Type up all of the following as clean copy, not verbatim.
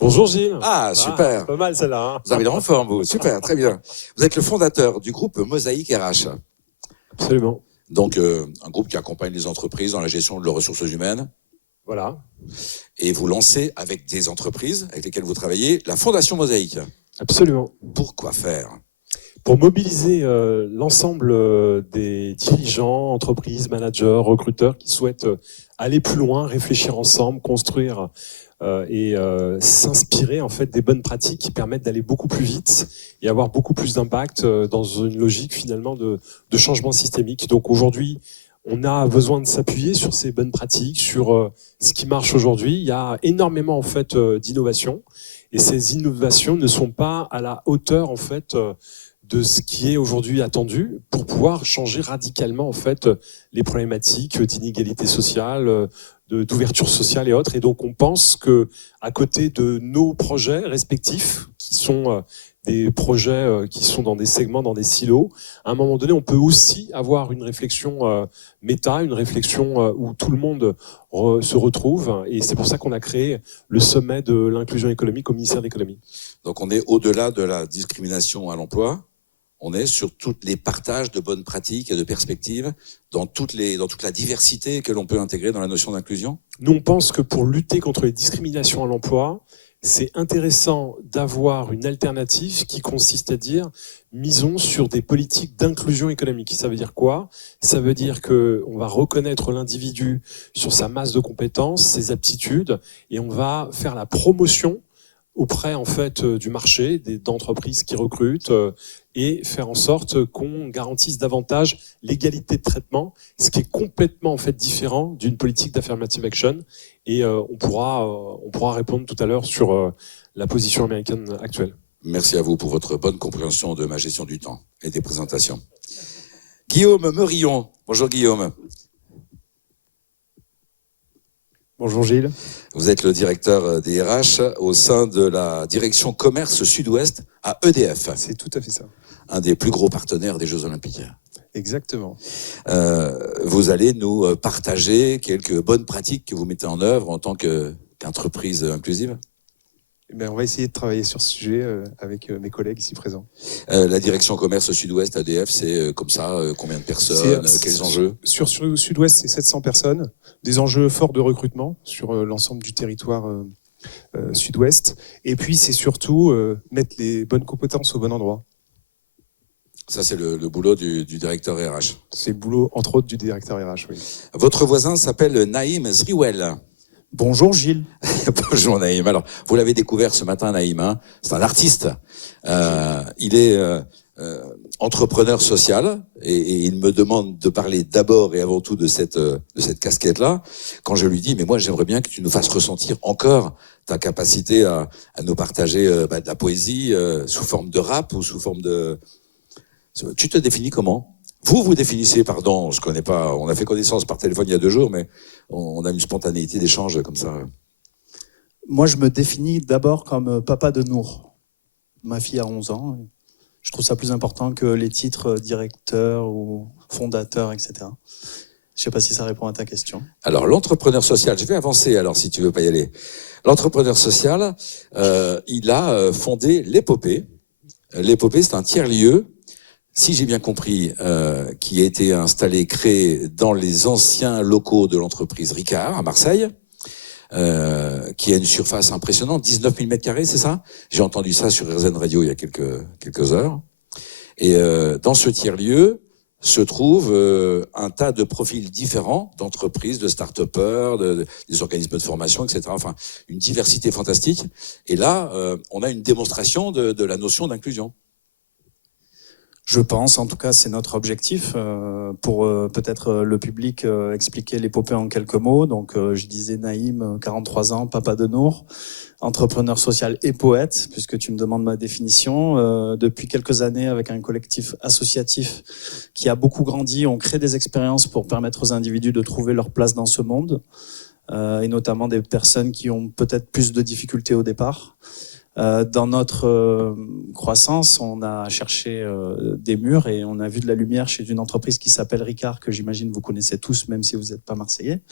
Bonjour Gilles. Ah, super. Pas mal celle-là. Hein. Vous avez l'air en forme, vous. Super, très bien. Vous êtes le fondateur du groupe Mosaïque RH. Absolument. Donc, un groupe qui accompagne les entreprises dans la gestion de leurs ressources humaines. Voilà. Et vous lancez avec des entreprises avec lesquelles vous travaillez la Fondation Mosaïque. Absolument. Pourquoi faire? Pour mobiliser l'ensemble des dirigeants, entreprises, managers, recruteurs qui souhaitent aller plus loin, réfléchir ensemble, construire et s'inspirer en fait des bonnes pratiques qui permettent d'aller beaucoup plus vite et avoir beaucoup plus d'impact dans une logique finalement de changement systémique. Donc aujourd'hui, on a besoin de s'appuyer sur ces bonnes pratiques, sur ce qui marche aujourd'hui. Il y a énormément en fait d'innovations et ces innovations ne sont pas à la hauteur en fait de ce qui est aujourd'hui attendu pour pouvoir changer radicalement en fait les problématiques d'inégalité sociale, d'ouverture sociale et autres. Et donc on pense que à côté de nos projets respectifs, qui sont des projets qui sont dans des segments, dans des silos, à un moment donné, on peut aussi avoir une réflexion méta, une réflexion où tout le monde se retrouve. Et c'est pour ça qu'on a créé le sommet de l'inclusion économique au ministère de l'économie. Donc on est au-delà de la discrimination à l'emploi. On est sur tous les partages de bonnes pratiques et de perspectives dans toute la diversité que l'on peut intégrer dans la notion d'inclusion. Nous, on pense que pour lutter contre les discriminations à l'emploi, c'est intéressant d'avoir une alternative qui consiste à dire misons sur des politiques d'inclusion économique. Ça veut dire quoi? Ça veut dire qu'on va reconnaître l'individu sur sa masse de compétences, ses aptitudes, et on va faire la promotion auprès en fait du marché, d'entreprises qui recrutent et faire en sorte qu'on garantisse davantage l'égalité de traitement, ce qui est complètement en fait différent d'une politique d'affirmative action. Et on pourra répondre tout à l'heure sur la position américaine actuelle. Merci à vous pour votre bonne compréhension de ma gestion du temps et des présentations. Guillaume Merillon. Bonjour Guillaume. Bonjour Gilles. Vous êtes le directeur des RH au sein de la direction commerce Sud-Ouest à EDF. C'est tout à fait ça. Un des plus gros partenaires des Jeux Olympiques. Exactement. Vous allez nous partager quelques bonnes pratiques que vous mettez en œuvre en tant qu'entreprise inclusive. On va essayer de travailler sur ce sujet avec mes collègues ici présents. La direction commerce Sud-Ouest EDF, c'est comme ça, combien de personnes, quels enjeux? Sur Sud-Ouest, c'est 700 personnes. Des enjeux forts de recrutement sur l'ensemble du territoire Sud-Ouest. Et puis, c'est surtout mettre les bonnes compétences au bon endroit. Ça, c'est le boulot du directeur RH. C'est le boulot, entre autres, du directeur RH, oui. Votre voisin s'appelle Naïm Zriwel. Bonjour Gilles. Bonjour Naïm. Alors, vous l'avez découvert ce matin, Naïm. Hein, c'est un artiste. Il est entrepreneur social et il me demande de parler d'abord et avant tout de cette casquette-là. Quand je lui dis, mais moi j'aimerais bien que tu nous fasses ressentir encore ta capacité à nous partager de la poésie sous forme de rap ou sous forme de... Tu te définis comment ? Vous définissez, pardon, je connais pas, on a fait connaissance par téléphone il y a 2 jours, mais on a une spontanéité d'échange comme ça. Moi, je me définis d'abord comme papa de Nour. Ma fille a 11 ans. Je trouve ça plus important que les titres directeur ou fondateur, etc. Je ne sais pas si ça répond à ta question. Alors, l'entrepreneur social, je vais avancer alors si tu veux pas y aller. L'entrepreneur social, il a fondé l'Épopée. L'Épopée, c'est un tiers-lieu, si j'ai bien compris, qui a été installé, créé dans les anciens locaux de l'entreprise Ricard à Marseille, qui a une surface impressionnante, 19 000 m², c'est ça? J'ai entendu ça sur RZN Radio il y a quelques heures. Et dans ce tiers-lieu se trouve un tas de profils différents d'entreprises, de start-upers, des organismes de formation, etc. Enfin, une diversité fantastique. Et là, on a une démonstration de la notion d'inclusion. Je pense, en tout cas, c'est notre objectif. Pour peut-être le public expliquer l'épopée en quelques mots. Donc, je disais Naïm, 43 ans, papa de Nour, entrepreneur social et poète, puisque tu me demandes ma définition. Depuis quelques années, avec un collectif associatif qui a beaucoup grandi, on crée des expériences pour permettre aux individus de trouver leur place dans ce monde, et notamment des personnes qui ont peut-être plus de difficultés au départ. Dans notre croissance, on a cherché des murs et on a vu de la lumière chez une entreprise qui s'appelle Ricard, que j'imagine vous connaissez tous, même si vous n'êtes pas marseillais.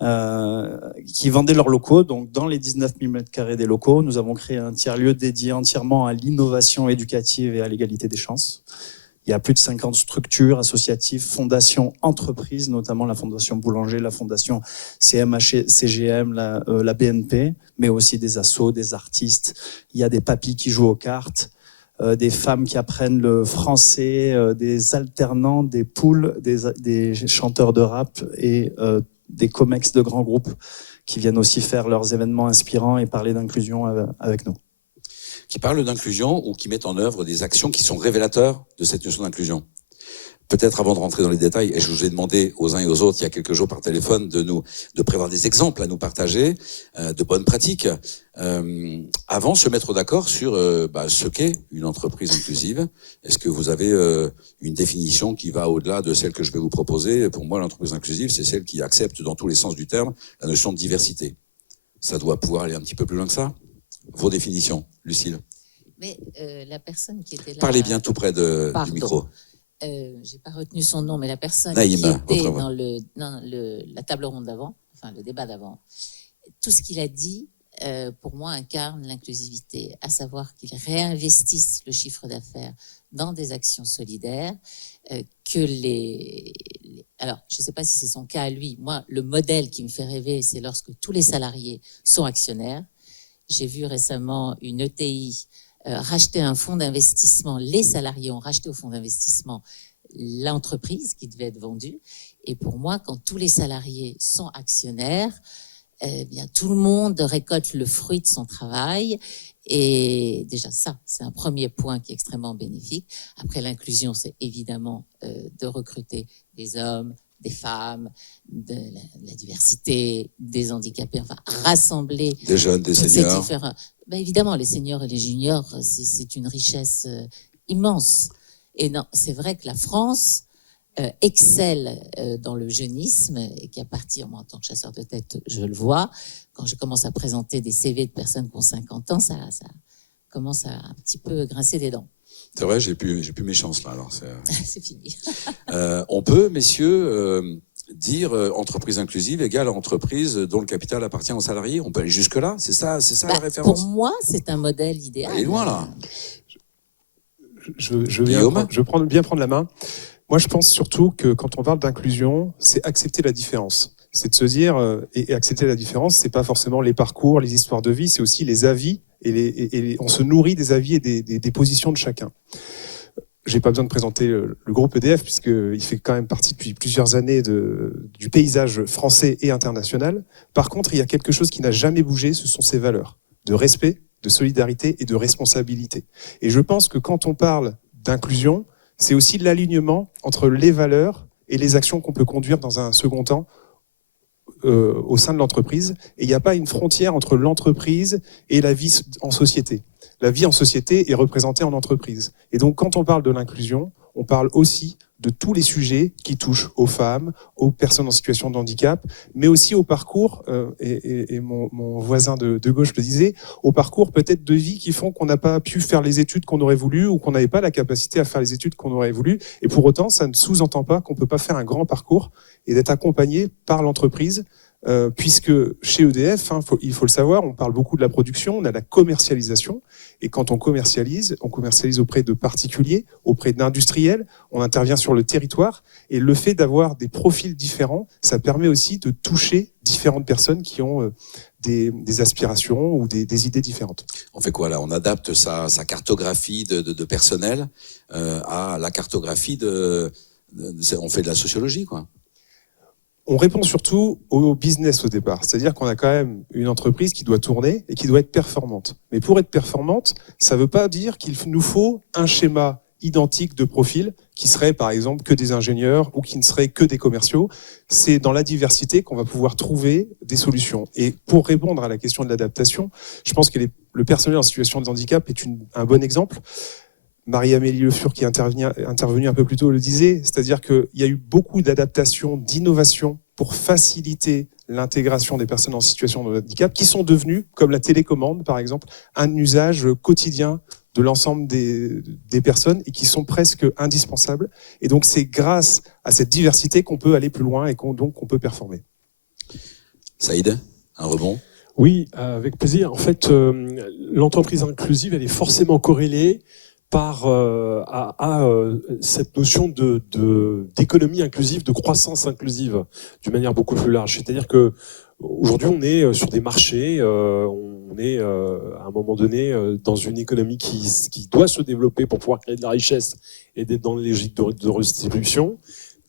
qui vendaient leurs locaux. Donc, dans les 19 000 m² des locaux, nous avons créé un tiers-lieu dédié entièrement à l'innovation éducative et à l'égalité des chances. Il y a plus de 50 structures associatives, fondations, entreprises, notamment la Fondation Boulanger, la Fondation CMH, CGM, la BNP, mais aussi des assos, des artistes. Il y a des papis qui jouent aux cartes, des femmes qui apprennent le français, des alternants, des poules, des chanteurs de rap et des comex de grands groupes qui viennent aussi faire leurs événements inspirants et parler d'inclusion avec nous. Qui parlent d'inclusion ou qui mettent en œuvre des actions qui sont révélateurs de cette notion d'inclusion. Peut-être avant de rentrer dans les détails, et je vous ai demandé aux uns et aux autres il y a quelques jours par téléphone de prévoir des exemples à nous partager, de bonnes pratiques, avant de se mettre d'accord sur ce qu'est une entreprise inclusive. Est-ce que vous avez une définition qui va au-delà de celle que je vais vous proposer? Pour moi, l'entreprise inclusive, c'est celle qui accepte dans tous les sens du terme la notion de diversité. Ça doit pouvoir aller un petit peu plus loin que ça? Vos définitions, Lucille. Mais la personne qui était là... Parlez bien tout près du micro. J'ai pas retenu son nom, mais la personne Naïm, qui était dans la table ronde d'avant, enfin le débat d'avant, tout ce qu'il a dit, pour moi, incarne l'inclusivité, à savoir qu'il réinvestisse le chiffre d'affaires dans des actions solidaires, alors, je ne sais pas si c'est son cas à lui. Moi, le modèle qui me fait rêver, c'est lorsque tous les salariés sont actionnaires. J'ai vu récemment une ETI racheter un fonds d'investissement. Les salariés ont racheté au fonds d'investissement l'entreprise qui devait être vendue. Et pour moi, quand tous les salariés sont actionnaires, bien, tout le monde récolte le fruit de son travail. Et déjà, ça, c'est un premier point qui est extrêmement bénéfique. Après, l'inclusion, c'est évidemment de recruter des hommes, des femmes, de la diversité, des handicapés, enfin, rassembler... Des jeunes, des seniors. Évidemment, les seniors et les juniors, c'est une richesse immense. Et non, c'est vrai que la France excelle dans le jeunisme, et qu'à partir, moi, en tant que chasseur de tête, je le vois, quand je commence à présenter des CV de personnes qui ont 50 ans, ça commence à un petit peu grincer des dents. C'est vrai, j'ai plus mes chances là. Alors c'est fini. On peut, messieurs, dire entreprise inclusive égale entreprise dont le capital appartient aux salariés. On peut aller jusque là. C'est ça la référence. Pour moi, c'est un modèle idéal. Elle est loin là. Je veux bien prendre la main. Moi, je pense surtout que quand on parle d'inclusion, c'est accepter la différence. C'est de se dire, et accepter la différence, c'est pas forcément les parcours, les histoires de vie, c'est aussi les avis, on se nourrit des avis et des positions de chacun. J'ai pas besoin de présenter le groupe EDF, puisqu'il fait quand même partie depuis plusieurs années du paysage français et international. Par contre, il y a quelque chose qui n'a jamais bougé, ce sont ses valeurs de respect, de solidarité et de responsabilité. Et je pense que quand on parle d'inclusion, c'est aussi l'alignement entre les valeurs et les actions qu'on peut conduire dans un second temps au sein de l'entreprise. Et il n'y a pas une frontière entre l'entreprise et la vie en société. La vie en société est représentée en entreprise. Et donc, quand on parle de l'inclusion, on parle aussi de tous les sujets qui touchent aux femmes, aux personnes en situation de handicap, mais aussi au parcours, et mon voisin de gauche le disait, au parcours peut-être de vie qui font qu'on n'a pas pu faire les études qu'on aurait voulu ou qu'on n'avait pas la capacité à faire les études qu'on aurait voulu. Et pour autant, ça ne sous-entend pas qu'on ne peut pas faire un grand parcours et d'être accompagné par l'entreprise, puisque chez EDF, il faut le savoir, on parle beaucoup de la production, on a la commercialisation, et quand on commercialise auprès de particuliers, auprès d'industriels, on intervient sur le territoire, et le fait d'avoir des profils différents, ça permet aussi de toucher différentes personnes qui ont des aspirations ou des idées différentes. On fait quoi là? On adapte sa cartographie de personnel à la cartographie on fait de la sociologie, quoi. On répond surtout au business au départ. C'est-à-dire qu'on a quand même une entreprise qui doit tourner et qui doit être performante. Mais pour être performante, ça ne veut pas dire qu'il nous faut un schéma identique de profil qui serait par exemple que des ingénieurs ou qui ne serait que des commerciaux. C'est dans la diversité qu'on va pouvoir trouver des solutions. Et pour répondre à la question de l'adaptation, je pense que le personnel en situation de handicap est un bon exemple. Marie-Amélie Le Fur, qui est intervenue un peu plus tôt, le disait, c'est-à-dire qu'il y a eu beaucoup d'adaptations, d'innovations pour faciliter l'intégration des personnes en situation de handicap, qui sont devenues, comme la télécommande par exemple, un usage quotidien de l'ensemble des personnes et qui sont presque indispensables. Et donc c'est grâce à cette diversité qu'on peut aller plus loin et donc qu'on peut performer. Saïd, un rebond? Oui, avec plaisir. En fait, l'entreprise inclusive, elle est forcément corrélée à cette notion d'économie inclusive, de croissance inclusive, d'une manière beaucoup plus large. C'est-à-dire que aujourd'hui, on est sur des marchés, on est à un moment donné dans une économie qui doit se développer pour pouvoir créer de la richesse et d'être dans les logiques de redistribution.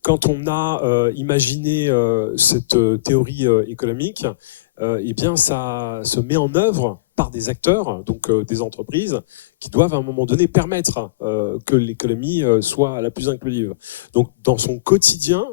Quand on a imaginé cette théorie économique, eh bien, ça se met en œuvre par des acteurs, donc des entreprises, qui doivent à un moment donné permettre que l'économie soit la plus inclusive. Donc, dans son quotidien,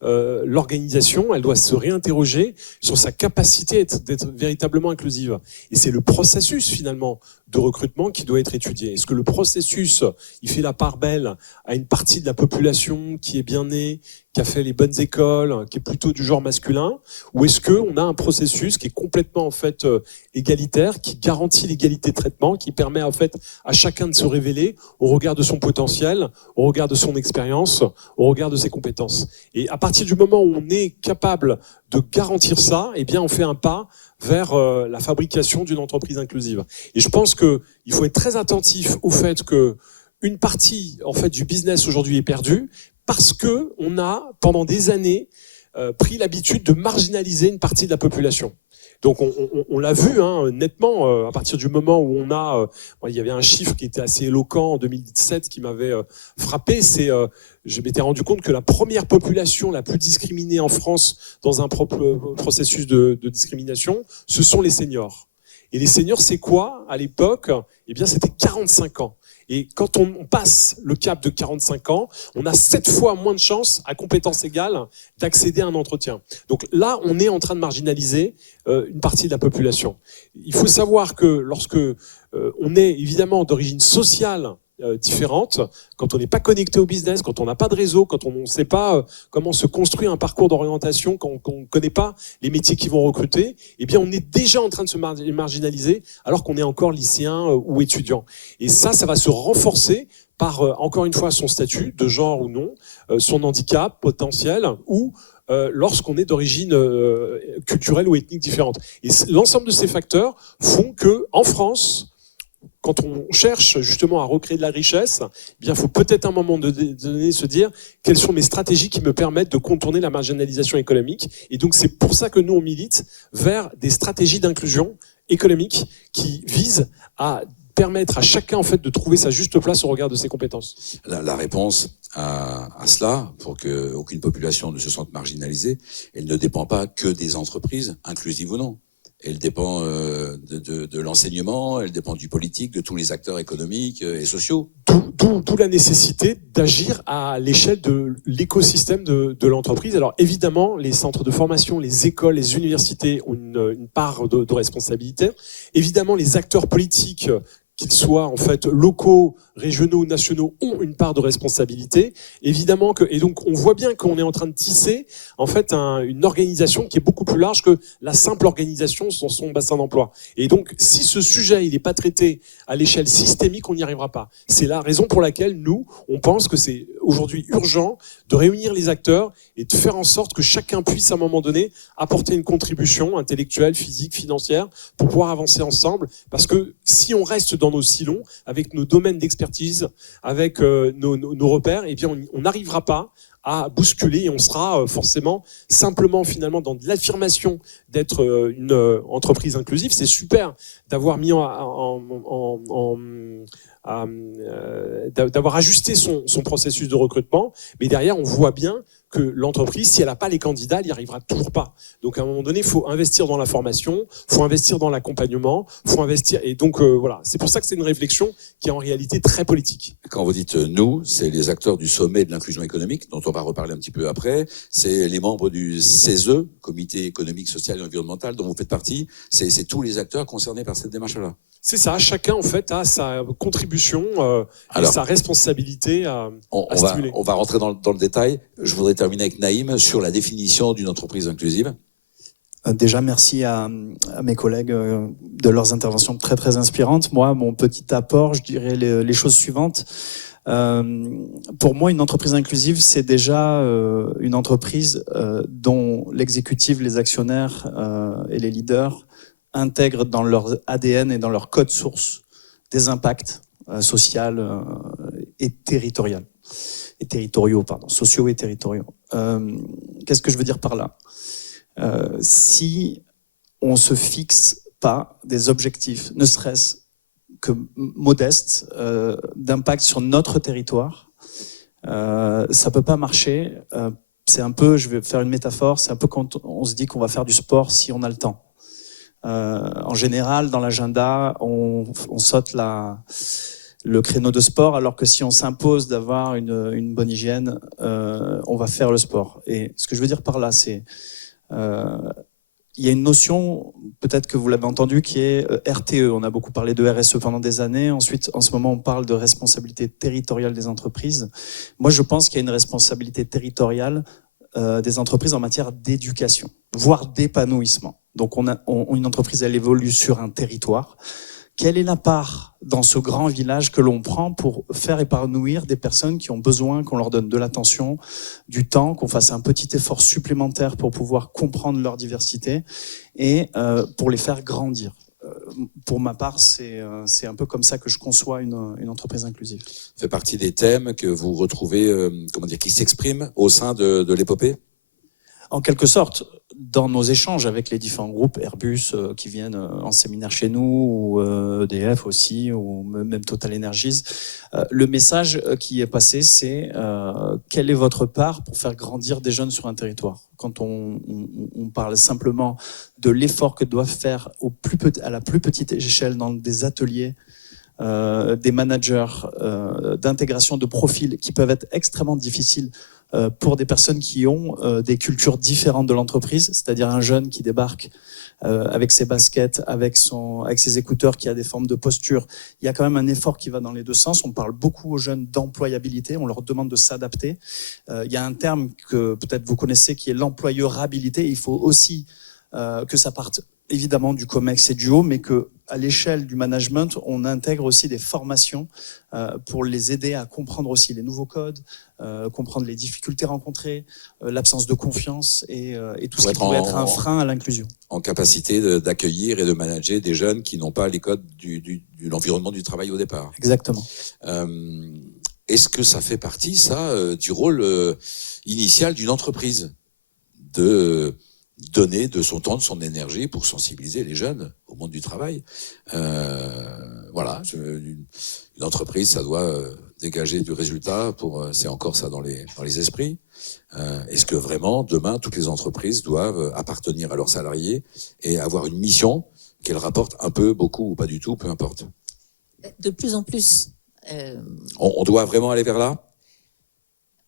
l'organisation, elle doit se réinterroger sur sa capacité d'être véritablement inclusive. Et c'est le processus, finalement, de recrutement qui doit être étudié. Est-ce que le processus, il fait la part belle à une partie de la population qui est bien née, qui a fait les bonnes écoles, qui est plutôt du genre masculin, ou est-ce qu'on a un processus qui est complètement en fait égalitaire, qui garantit l'égalité de traitement, qui permet en fait à chacun de se révéler au regard de son potentiel, au regard de son expérience, au regard de ses compétences. Et à partir du moment où on est capable de garantir ça, eh bien on fait un pas vers la fabrication d'une entreprise inclusive. Et je pense qu'il faut être très attentif au fait que une partie en fait du business aujourd'hui est perdue parce que on a pendant des années pris l'habitude de marginaliser une partie de la population. Donc on l'a vu nettement à partir du moment où on a, il y avait un chiffre qui était assez éloquent en 2017 qui m'avait frappé, c'est je m'étais rendu compte que la première population la plus discriminée en France dans un processus de discrimination, ce sont les seniors. Et les seniors, c'est quoi à l'époque? Eh bien, c'était 45 ans. Et quand on passe le cap de 45 ans, on a 7 fois moins de chances, à compétences égales, d'accéder à un entretien. Donc là, on est en train de marginaliser une partie de la population. Il faut savoir que lorsque on est évidemment d'origine sociale différente, quand on n'est pas connecté au business, quand on n'a pas de réseau, quand on ne sait pas comment se construire un parcours d'orientation, quand on ne connaît pas les métiers qui vont recruter, eh bien on est déjà en train de se marginaliser alors qu'on est encore lycéen ou étudiant. Et ça va se renforcer par, encore une fois, son statut, de genre ou non, son handicap potentiel ou lorsqu'on est d'origine culturelle ou ethnique différente. Et l'ensemble de ces facteurs font qu'en France, quand on cherche justement à recréer de la richesse, eh bien, il faut peut-être à un moment donné se dire quelles sont mes stratégies qui me permettent de contourner la marginalisation économique. Et donc, c'est pour ça que nous, on milite vers des stratégies d'inclusion économique qui visent à permettre à chacun en fait, de trouver sa juste place au regard de ses compétences. La réponse à cela, pour qu'aucune population ne se sente marginalisée, elle ne dépend pas que des entreprises, inclusives ou non. Elle dépend de l'enseignement, elle dépend du politique, de tous les acteurs économiques et sociaux. D'où la nécessité d'agir à l'échelle de l'écosystème de l'entreprise. Alors évidemment, les centres de formation, les écoles, les universités ont une part de responsabilité. Évidemment, les acteurs politiques, qu'ils soient en fait locaux, régionaux ou nationaux, ont une part de responsabilité. Évidemment et donc on voit bien qu'on est en train de tisser en fait une organisation qui est beaucoup plus large que la simple organisation sur son bassin d'emploi. Et donc si ce sujet il n'est pas traité à l'échelle systémique, on n'y arrivera pas. C'est la raison pour laquelle nous, on pense que c'est aujourd'hui urgent de réunir les acteurs et de faire en sorte que chacun puisse à un moment donné apporter une contribution intellectuelle, physique, financière pour pouvoir avancer ensemble. Parce que si on reste dans nos sillons, avec nos domaines d'expertise, avec nos repères, eh bien on n'arrivera pas à bousculer et on sera forcément simplement finalement dans de l'affirmation d'être une entreprise inclusive. C'est super d'avoir mis d'avoir ajusté son processus de recrutement, mais derrière on voit bien que l'entreprise, si elle n'a pas les candidats, elle n'y arrivera toujours pas. Donc à un moment donné, il faut investir dans la formation, il faut investir dans l'accompagnement, il faut investir. Et donc voilà, c'est pour ça que c'est une réflexion qui est en réalité très politique. Quand vous dites nous, c'est les acteurs du sommet de l'inclusion économique, dont on va reparler un petit peu après. C'est les membres du CESE, Comité économique, social et environnemental, dont vous faites partie. C'est tous les acteurs concernés par cette démarche-là. C'est ça, chacun en fait a sa contribution et sa responsabilité à stimuler. On va rentrer dans le détail. Je voudrais terminer avec Naïm sur la définition d'une entreprise inclusive. Déjà, merci à mes collègues de leurs interventions très très inspirantes. Moi, mon petit apport, je dirais les choses suivantes. Pour moi, une entreprise inclusive, c'est déjà une entreprise dont l'exécutif, les actionnaires et les leaders intègrent dans leur ADN et dans leur code source des impacts sociaux et territoriaux. Sociaux et territoriaux. Qu'est-ce que je veux dire par là ? Si on se fixe pas des objectifs, ne serait-ce que modestes, d'impact sur notre territoire, ça peut pas marcher. C'est un peu, je vais faire une métaphore, c'est un peu quand on se dit qu'on va faire du sport si on a le temps. En général, dans l'agenda, on saute le créneau de sport, alors que si on s'impose d'avoir une bonne hygiène, on va faire le sport. Et ce que je veux dire par là, c'est il y a une notion, peut-être que vous l'avez entendu, qui est RTE. On a beaucoup parlé de RSE pendant des années. Ensuite, en ce moment, on parle de responsabilité territoriale des entreprises. Moi, je pense qu'il y a une responsabilité territoriale des entreprises en matière d'éducation, voire d'épanouissement. Donc, une entreprise, elle évolue sur un territoire. Quelle est la part dans ce grand village que l'on prend pour faire épanouir des personnes qui ont besoin qu'on leur donne de l'attention, du temps, qu'on fasse un petit effort supplémentaire pour pouvoir comprendre leur diversité et pour les faire grandir. Pour ma part, c'est un peu comme ça que je conçois une entreprise inclusive. Ça fait partie des thèmes que vous retrouvez, qui s'expriment au sein de l'épopée ? En quelque sorte, dans nos échanges avec les différents groupes, Airbus qui viennent en séminaire chez nous, ou EDF aussi, ou même Total Energies, le message qui est passé, c'est quelle est votre part pour faire grandir des jeunes sur un territoire ? Quand on parle simplement de l'effort que doivent faire à la plus petite échelle dans des ateliers, des managers, d'intégration de profils qui peuvent être extrêmement difficiles pour des personnes qui ont des cultures différentes de l'entreprise, c'est-à-dire un jeune qui débarque avec ses baskets, avec ses écouteurs, qui a des formes de posture. Il y a quand même un effort qui va dans les deux sens. On parle beaucoup aux jeunes d'employabilité, on leur demande de s'adapter. Il y a un terme que peut-être vous connaissez qui est l'employeurabilité. Il faut aussi que ça parte évidemment du COMEX et du haut, mais qu'à l'échelle du management, on intègre aussi des formations pour les aider à comprendre aussi les nouveaux codes, comprendre les difficultés rencontrées, l'absence de confiance et tout ce qui pourrait être un frein à l'inclusion. En capacité d'accueillir et de manager des jeunes qui n'ont pas les codes de l'environnement du travail au départ. Exactement. Est-ce que ça fait partie, ça, du rôle initial d'une entreprise de donner de son temps, de son énergie pour sensibiliser les jeunes au monde du travail. Voilà, une entreprise, ça doit dégager du résultat. C'est encore ça dans les esprits. Est-ce que vraiment, demain, toutes les entreprises doivent appartenir à leurs salariés et avoir une mission qu'elles rapportent un peu, beaucoup ou pas du tout, peu importe? De plus en plus. On doit vraiment aller vers là?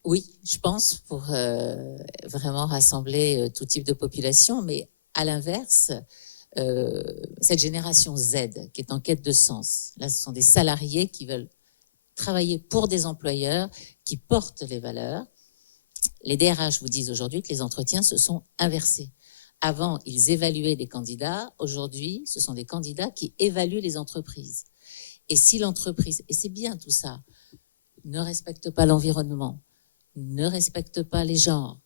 Oui, je pense, pour vraiment rassembler tout type de population. Mais à l'inverse, cette génération Z qui est en quête de sens, là, ce sont des salariés qui veulent travailler pour des employeurs qui portent les valeurs. Les DRH vous disent aujourd'hui que les entretiens se sont inversés. Avant, ils évaluaient des candidats. Aujourd'hui, ce sont des candidats qui évaluent les entreprises. Et si l'entreprise, et c'est bien tout ça, ne respecte pas l'environnement, ne respecte pas les genres,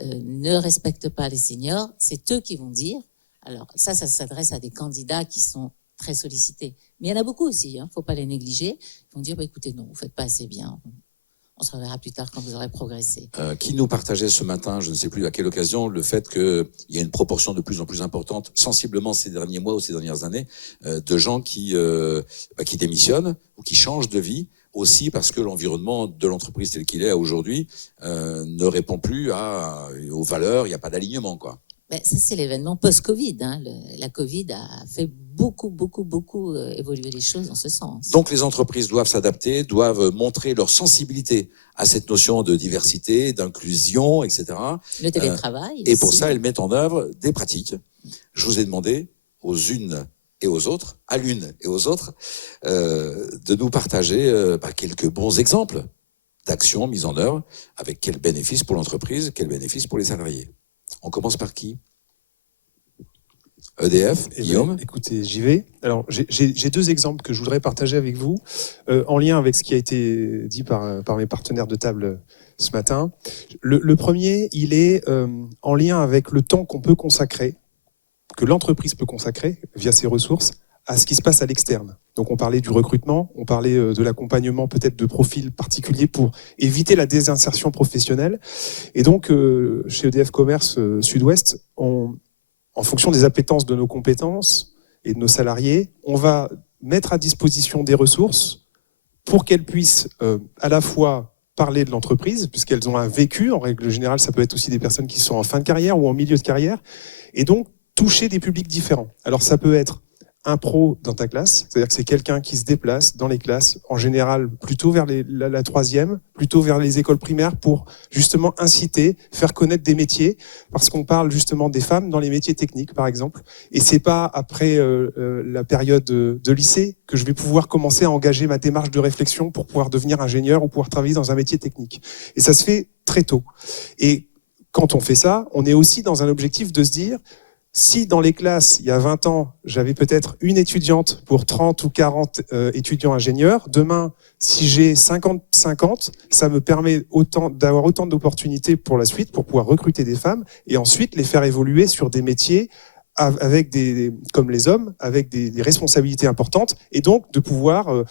ne respecte pas les seniors, c'est eux qui vont dire. Alors ça s'adresse à des candidats qui sont très sollicités. Mais il y en a beaucoup aussi, il ne faut pas les négliger. Ils vont dire, écoutez, non, vous ne faites pas assez bien. On se reverra plus tard quand vous aurez progressé. Qui nous partageait ce matin, je ne sais plus à quelle occasion, le fait qu'il y a une proportion de plus en plus importante, sensiblement ces derniers mois ou ces dernières années, de gens qui démissionnent ou qui changent de vie, aussi parce que l'environnement de l'entreprise tel qu'il est aujourd'hui ne répond plus aux valeurs, il n'y a pas d'alignement, quoi. Ben, ça, c'est l'événement post-Covid. La Covid a fait beaucoup évoluer les choses dans ce sens. Donc les entreprises doivent s'adapter, doivent montrer leur sensibilité à cette notion de diversité, d'inclusion, etc. Le télétravail. Et pour ça, elles mettent en œuvre des pratiques. Je vous ai demandé aux unes et aux autres, à l'une et aux autres, de nous partager quelques bons exemples d'actions mises en œuvre, avec quel bénéfice pour l'entreprise, quel bénéfice pour les salariés. On commence par qui? EDF, Eh Guillaume. bien, écoutez, j'y vais. Alors, j'ai deux exemples que je voudrais partager avec vous, en lien avec ce qui a été dit par mes partenaires de table ce matin. Le premier, il est en lien avec le temps qu'on peut consacrer, que l'entreprise peut consacrer via ses ressources, à ce qui se passe à l'externe. Donc on parlait du recrutement, on parlait de l'accompagnement peut-être de profils particuliers pour éviter la désinsertion professionnelle. Et donc chez EDF Commerce Sud-Ouest, en fonction des appétences de nos compétences et de nos salariés, on va mettre à disposition des ressources pour qu'elles puissent à la fois parler de l'entreprise, puisqu'elles ont un vécu, en règle générale ça peut être aussi des personnes qui sont en fin de carrière ou en milieu de carrière, et donc toucher des publics différents. Alors ça peut être un pro dans ta classe, c'est-à-dire que c'est quelqu'un qui se déplace dans les classes, en général plutôt vers la troisième, plutôt vers les écoles primaires pour justement inciter, faire connaître des métiers, parce qu'on parle justement des femmes dans les métiers techniques par exemple, et c'est pas après la période de lycée que je vais pouvoir commencer à engager ma démarche de réflexion pour pouvoir devenir ingénieur ou pouvoir travailler dans un métier technique. Et ça se fait très tôt. Et quand on fait ça, on est aussi dans un objectif de se dire, si dans les classes, il y a 20 ans, j'avais peut-être une étudiante pour 30 ou 40 étudiants ingénieurs, demain, si j'ai 50-50, ça me permet d'avoir autant d'opportunités pour la suite, pour pouvoir recruter des femmes et ensuite les faire évoluer sur des métiers avec comme les hommes, avec des responsabilités importantes et donc de pouvoir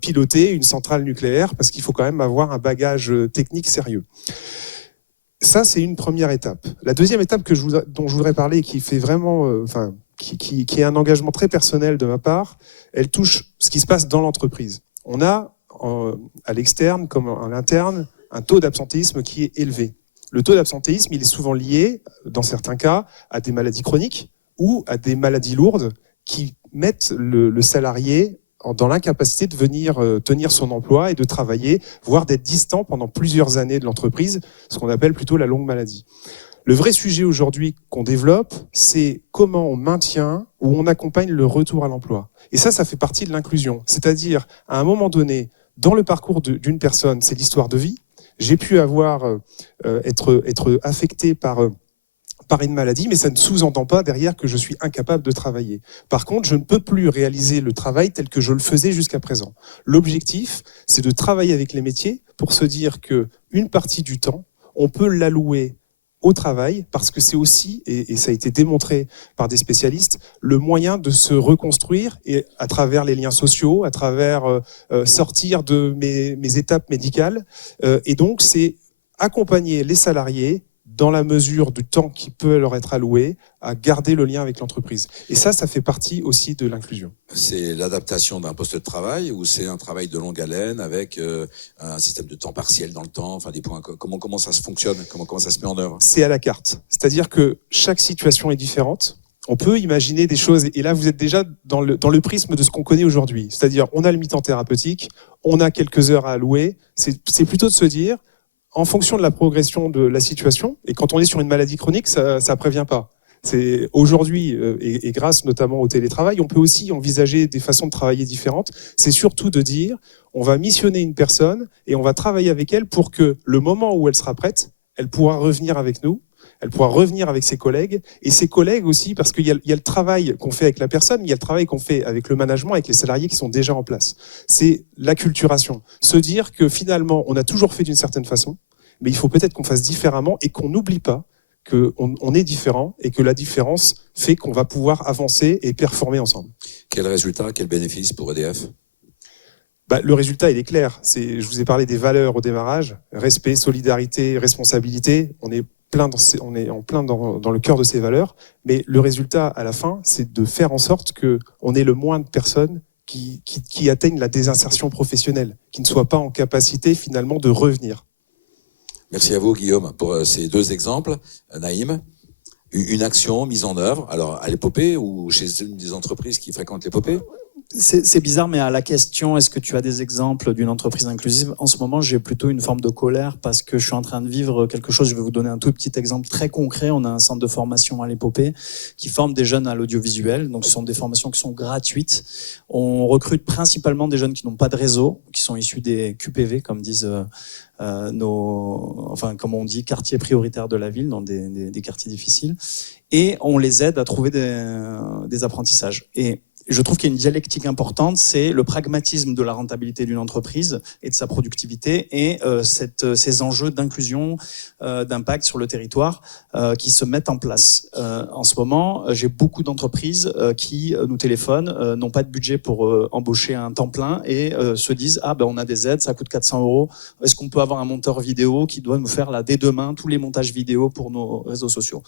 piloter une centrale nucléaire parce qu'il faut quand même avoir un bagage technique sérieux. Ça, c'est une première étape. La deuxième étape dont je voudrais parler, qui fait vraiment, qui est un engagement très personnel de ma part, elle touche ce qui se passe dans l'entreprise. On a, à l'externe comme à l'interne, un taux d'absentéisme qui est élevé. Le taux d'absentéisme, il est souvent lié, dans certains cas, à des maladies chroniques ou à des maladies lourdes qui mettent le salarié dans l'incapacité de venir tenir son emploi et de travailler, voire d'être distant pendant plusieurs années de l'entreprise, ce qu'on appelle plutôt la longue maladie. Le vrai sujet aujourd'hui qu'on développe, c'est comment on maintient ou on accompagne le retour à l'emploi. Et ça fait partie de l'inclusion. C'est-à-dire, à un moment donné, dans le parcours d'une personne, c'est l'histoire de vie. J'ai pu être affecté par une maladie, mais ça ne sous-entend pas derrière que je suis incapable de travailler. Par contre, je ne peux plus réaliser le travail tel que je le faisais jusqu'à présent. L'objectif, c'est de travailler avec les métiers pour se dire qu'une partie du temps, on peut l'allouer au travail, parce que c'est aussi, et ça a été démontré par des spécialistes, le moyen de se reconstruire et à travers les liens sociaux, à travers sortir de mes étapes médicales. Et donc, c'est accompagner les salariés dans la mesure du temps qui peut leur être alloué, à garder le lien avec l'entreprise. Et ça fait partie aussi de l'inclusion. C'est l'adaptation d'un poste de travail ou c'est un travail de longue haleine avec un système de temps partiel dans le temps, enfin des points. Comment ça se fonctionne, comment ça se met en œuvre? C'est à la carte. C'est-à-dire que chaque situation est différente. On peut imaginer des choses, et là vous êtes déjà dans le prisme de ce qu'on connaît aujourd'hui. C'est-à-dire on a le mi-temps thérapeutique, on a quelques heures à allouer. C'est plutôt de se dire, en fonction de la progression de la situation, et quand on est sur une maladie chronique, ça ne prévient pas. C'est aujourd'hui, et grâce notamment au télétravail, on peut aussi envisager des façons de travailler différentes. C'est surtout de dire, on va missionner une personne et on va travailler avec elle pour que le moment où elle sera prête, elle pourra revenir avec nous, elle pourra revenir avec ses collègues, et ses collègues aussi, parce qu'il y a le travail qu'on fait avec la personne, mais il y a le travail qu'on fait avec le management, avec les salariés qui sont déjà en place. C'est l'acculturation. Se dire que finalement, on a toujours fait d'une certaine façon, mais il faut peut-être qu'on fasse différemment et qu'on n'oublie pas qu'on est différent et que la différence fait qu'on va pouvoir avancer et performer ensemble. Quel résultat, quel bénéfice pour EDF ? Le résultat, il est clair. Je vous ai parlé des valeurs au démarrage. Respect, solidarité, responsabilité. On est en plein dans le cœur de ces valeurs. Mais le résultat, à la fin, c'est de faire en sorte qu'on ait le moins de personnes qui atteignent la désinsertion professionnelle, qui ne soient pas en capacité finalement de revenir. Merci à vous, Guillaume, pour ces deux exemples. Naïm, une action mise en œuvre, alors à l'épopée ou chez une des entreprises qui fréquentent l'épopée ? C'est bizarre, mais à la question, est-ce que tu as des exemples d'une entreprise inclusive? En ce moment, j'ai plutôt une forme de colère parce que je suis en train de vivre quelque chose. Je vais vous donner un tout petit exemple très concret. On a un centre de formation à l'Épopée qui forme des jeunes à l'audiovisuel. Donc, ce sont des formations qui sont gratuites. On recrute principalement des jeunes qui n'ont pas de réseau, qui sont issus des QPV, comme disent comme on dit, quartiers prioritaires de la ville, dans des quartiers difficiles. Et on les aide à trouver des apprentissages. Et je trouve qu'il y a une dialectique importante, c'est le pragmatisme de la rentabilité d'une entreprise et de sa productivité et ces enjeux d'inclusion, d'impact sur le territoire qui se mettent en place. En ce moment, j'ai beaucoup d'entreprises qui nous téléphonent, n'ont pas de budget pour embaucher un temps plein et se disent « Ah ben on a des aides, ça coûte 400 €. Est-ce qu'on peut avoir un monteur vidéo qui doit nous faire là, dès demain tous les montages vidéo pour nos réseaux sociaux ?»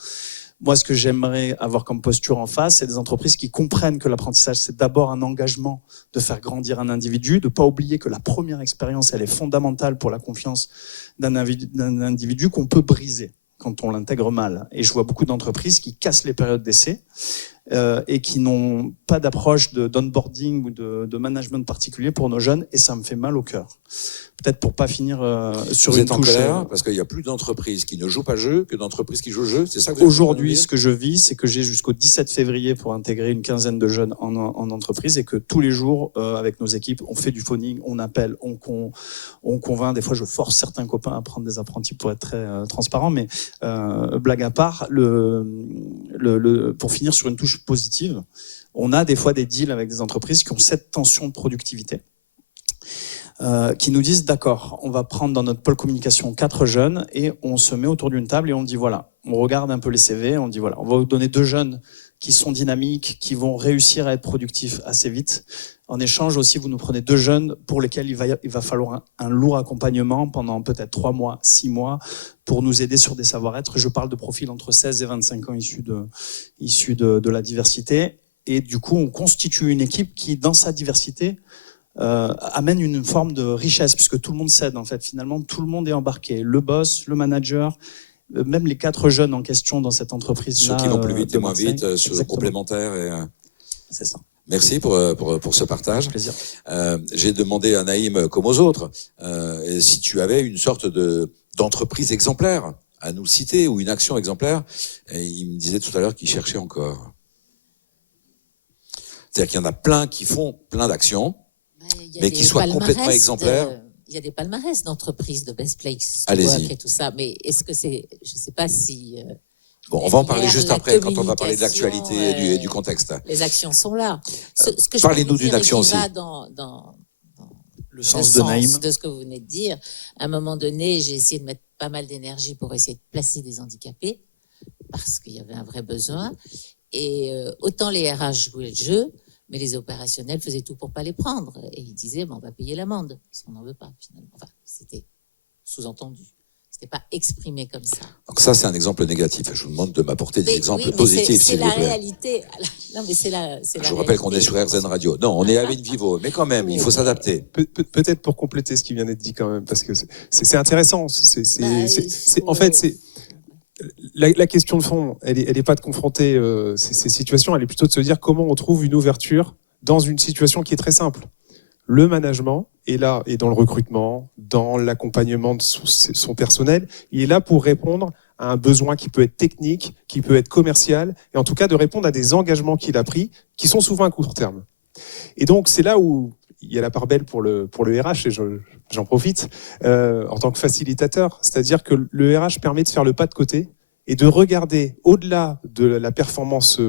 Moi, ce que j'aimerais avoir comme posture en face, c'est des entreprises qui comprennent que l'apprentissage, c'est d'abord un engagement de faire grandir un individu, de ne pas oublier que la première expérience, elle est fondamentale pour la confiance d'un individu qu'on peut briser quand on l'intègre mal. Et je vois beaucoup d'entreprises qui cassent les périodes d'essai et qui n'ont pas d'approche d'onboarding ou de management particulier pour nos jeunes, et ça me fait mal au cœur. Peut-être pour pas finir sur une touche. Vous êtes en colère parce qu'il y a plus d'entreprises qui ne jouent pas jeu que d'entreprises qui jouent jeu. C'est ça que vous Aujourd'hui, ce que je vis, c'est que j'ai jusqu'au 17 février pour intégrer une quinzaine de jeunes en entreprise et que tous les jours, avec nos équipes, on fait du phoning, on appelle, on convainc. Des fois, je force certains copains à prendre des apprentis pour être très transparent. Mais blague à part, pour finir sur une touche positive, on a des fois des deals avec des entreprises qui ont cette tension de productivité. Qui nous disent d'accord, on va prendre dans notre pôle communication 4 jeunes et on se met autour d'une table et on dit voilà, on regarde un peu les CV, on dit voilà, on va vous donner 2 jeunes qui sont dynamiques, qui vont réussir à être productifs assez vite. En échange aussi, vous nous prenez 2 jeunes pour lesquels il va falloir un lourd accompagnement pendant peut-être 3 mois, 6 mois pour nous aider sur des savoir-être. Je parle de profils entre 16 et 25 ans issus de la diversité. Et du coup, on constitue une équipe qui, dans sa diversité, amène une forme de richesse, puisque tout le monde s'aide en fait. Finalement, tout le monde est embarqué. Le boss, le manager, même les 4 jeunes en question dans cette entreprise-là. Ceux qui vont plus vite et moins Marseille. vite, sur le complémentaire. C'est ça. Merci pour ce partage. Plaisir. J'ai demandé à Naïm, comme aux autres, si tu avais une sorte d'entreprise exemplaire à nous citer ou une action exemplaire. Et il me disait tout à l'heure qu'il cherchait encore. C'est-à-dire qu'il y en a plein qui font plein d'actions, mais qui soient complètement exemplaires. Il y a des palmarès d'entreprises de Best Place Allez-y. et tout ça, mais est-ce que c'est, je ne sais pas si... Bon, on va en parler juste après, quand on va parler de l'actualité et du contexte. Les actions sont là. Parlez-nous d'une action aussi. Va dans le sens de Naïm. De ce que vous venez de dire. À un moment donné, j'ai essayé de mettre pas mal d'énergie pour essayer de placer des handicapés, parce qu'il y avait un vrai besoin. Et autant les RH jouaient le jeu, mais les opérationnels faisaient tout pour ne pas les prendre. Et ils disaient, on va payer l'amende, parce qu'on n'en veut pas, finalement. Enfin, c'était sous-entendu. Ce n'était pas exprimé comme ça. Donc ça, c'est un exemple négatif. Je vous demande de m'apporter des exemples positifs, s'il vous plaît. C'est la réalité. Non, mais c'est la Je rappelle qu'on est sur RZN Radio. Non, on est à Vivo, mais quand même, il faut s'adapter. Peut-être pour compléter ce qui vient d'être dit quand même, parce que c'est intéressant. En fait, c'est... La question de fond, elle est pas de confronter ces situations, elle est plutôt de se dire comment on trouve une ouverture dans une situation qui est très simple. Le management est là, et dans le recrutement, dans l'accompagnement de son personnel, il est là pour répondre à un besoin qui peut être technique, qui peut être commercial, et en tout cas de répondre à des engagements qu'il a pris, qui sont souvent à court terme. Et donc c'est là où il y a la part belle pour le RH, et j'en profite, en tant que facilitateur, c'est-à-dire que le RH permet de faire le pas de côté et de regarder au-delà de la performance,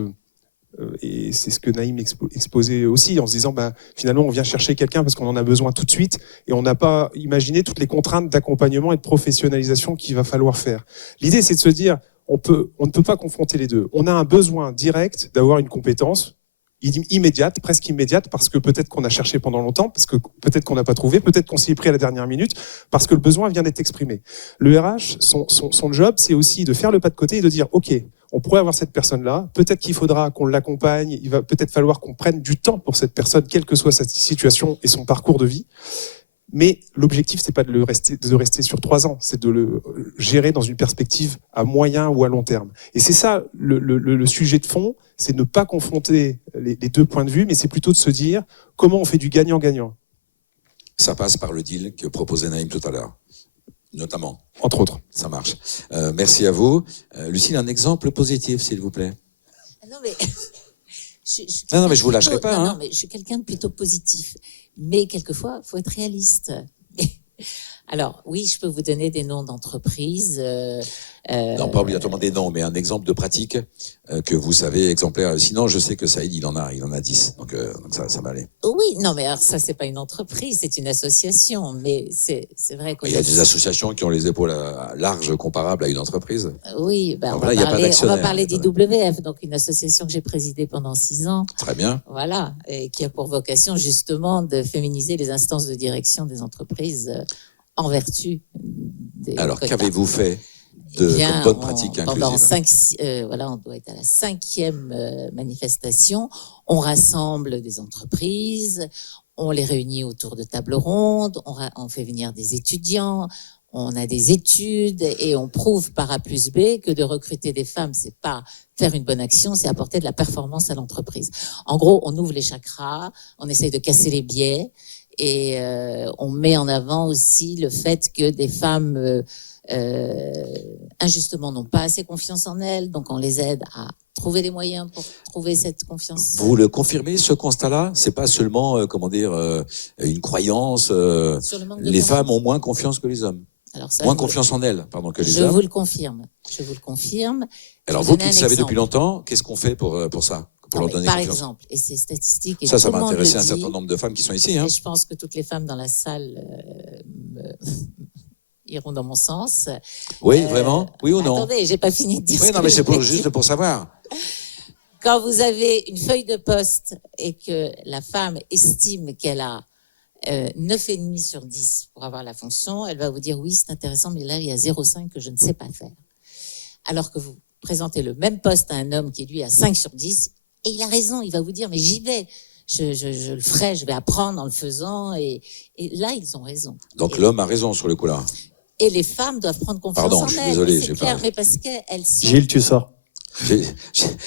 et c'est ce que Naïm exposait aussi, en se disant finalement on vient chercher quelqu'un parce qu'on en a besoin tout de suite et on n'a pas imaginé toutes les contraintes d'accompagnement et de professionnalisation qu'il va falloir faire. L'idée c'est de se dire on ne peut pas confronter les deux. On a un besoin direct d'avoir une compétence immédiate, presque immédiate, parce que peut-être qu'on a cherché pendant longtemps, parce que peut-être qu'on n'a pas trouvé, peut-être qu'on s'y est pris à la dernière minute, parce que le besoin vient d'être exprimé. Le RH, son job, c'est aussi de faire le pas de côté et de dire, OK, on pourrait avoir cette personne-là, peut-être qu'il faudra qu'on l'accompagne, il va peut-être falloir qu'on prenne du temps pour cette personne, quelle que soit sa situation et son parcours de vie. Mais l'objectif, c'est pas de rester sur 3 ans, c'est de le gérer dans une perspective à moyen ou à long terme. Et c'est ça le sujet de fond, c'est ne pas confronter les 2 points de vue, mais c'est plutôt de se dire comment on fait du gagnant-gagnant. Ça passe par le deal que proposait Naïm tout à l'heure, notamment. Entre autres. Ça marche. Merci à vous. Lucille, un exemple positif, s'il vous plaît. Non, mais non, mais je vous lâcherai pas. Non, mais je suis quelqu'un de plutôt positif. Mais quelquefois, il faut être réaliste. Alors, oui, je peux vous donner des noms d'entreprises. Non, pas obligatoirement des noms, mais un exemple de pratique que vous savez exemplaire. Sinon, je sais que Saïd, il en a 10. Donc ça va aller. Oui, non, mais alors ça, c'est pas une entreprise, c'est une association. Mais c'est vrai qu'il y a des associations qui ont les épaules larges comparables à une entreprise. Oui, ben, on va parler d'IWF, donc une association que j'ai présidée pendant 6 ans. Très bien. Voilà, et qui a pour vocation justement de féminiser les instances de direction des entreprises en vertu des Alors, quotas. qu'avez-vous fait comme bonne pratique inclusive? Voilà, on doit être à la 5e manifestation. On rassemble des entreprises, on les réunit autour de tables rondes, on fait venir des étudiants, on a des études et on prouve par A plus B que de recruter des femmes, c'est pas faire une bonne action, c'est apporter de la performance à l'entreprise. En gros, on ouvre les chakras, on essaye de casser les biais et on met en avant aussi le fait que des femmes injustement n'ont pas assez confiance en elles, donc on les aide à trouver les moyens pour trouver cette confiance. Vous le confirmez, ce constat-là? C'est pas seulement, une croyance. Les femmes ont moins confiance que les hommes. Alors ça, moins confiance en elles, que les hommes. Je vous le confirme. Alors vous qui le savez depuis longtemps, qu'est-ce qu'on fait pour ça? Par exemple, et c'est statistique. Et ça va intéresser un certain nombre de femmes qui sont ici. Et je pense que toutes les femmes dans la salle iront dans mon sens. Oui, vraiment? Oui ou non? Attendez, j'ai pas fini de dire oui, ce non, que mais c'est juste pour savoir. Quand vous avez une feuille de poste et que la femme estime qu'elle a 9,5 sur 10 pour avoir la fonction, elle va vous dire oui, c'est intéressant, mais là, il y a 0,5 que je ne sais pas faire. Alors que vous présentez le même poste à un homme qui, lui, a 5 sur 10, et il a raison, il va vous dire, mais j'y vais, je le ferai, je vais apprendre en le faisant, et là, ils ont raison. Donc l'homme a raison sur le coup là. Et les femmes doivent prendre confiance en elles. Pardon, je suis désolé. C'est clair, mais parce qu'elles sont... Gilles, tu sors.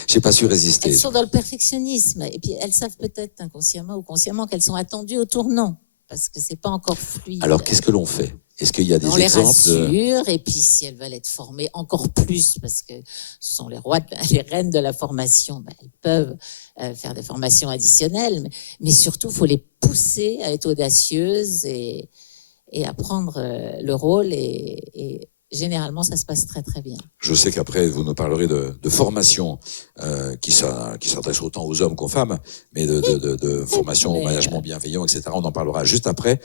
J'ai pas su résister. Elles sont dans le perfectionnisme, et puis elles savent peut-être inconsciemment ou consciemment qu'elles sont attendues au tournant, parce que c'est pas encore fluide. Alors qu'est-ce que l'on fait? Est-ce qu'il y a des exemples? On les rassure, et puis si elles veulent être formées encore plus, parce que ce sont les reines de la formation, elles peuvent faire des formations additionnelles, mais surtout, il faut les pousser à être audacieuses et à prendre le rôle, et généralement, ça se passe très, très bien. Je sais qu'après, vous nous parlerez de formation qui s'adresse autant aux hommes qu'aux femmes, mais de formation au management bienveillant, etc. On en parlera juste après.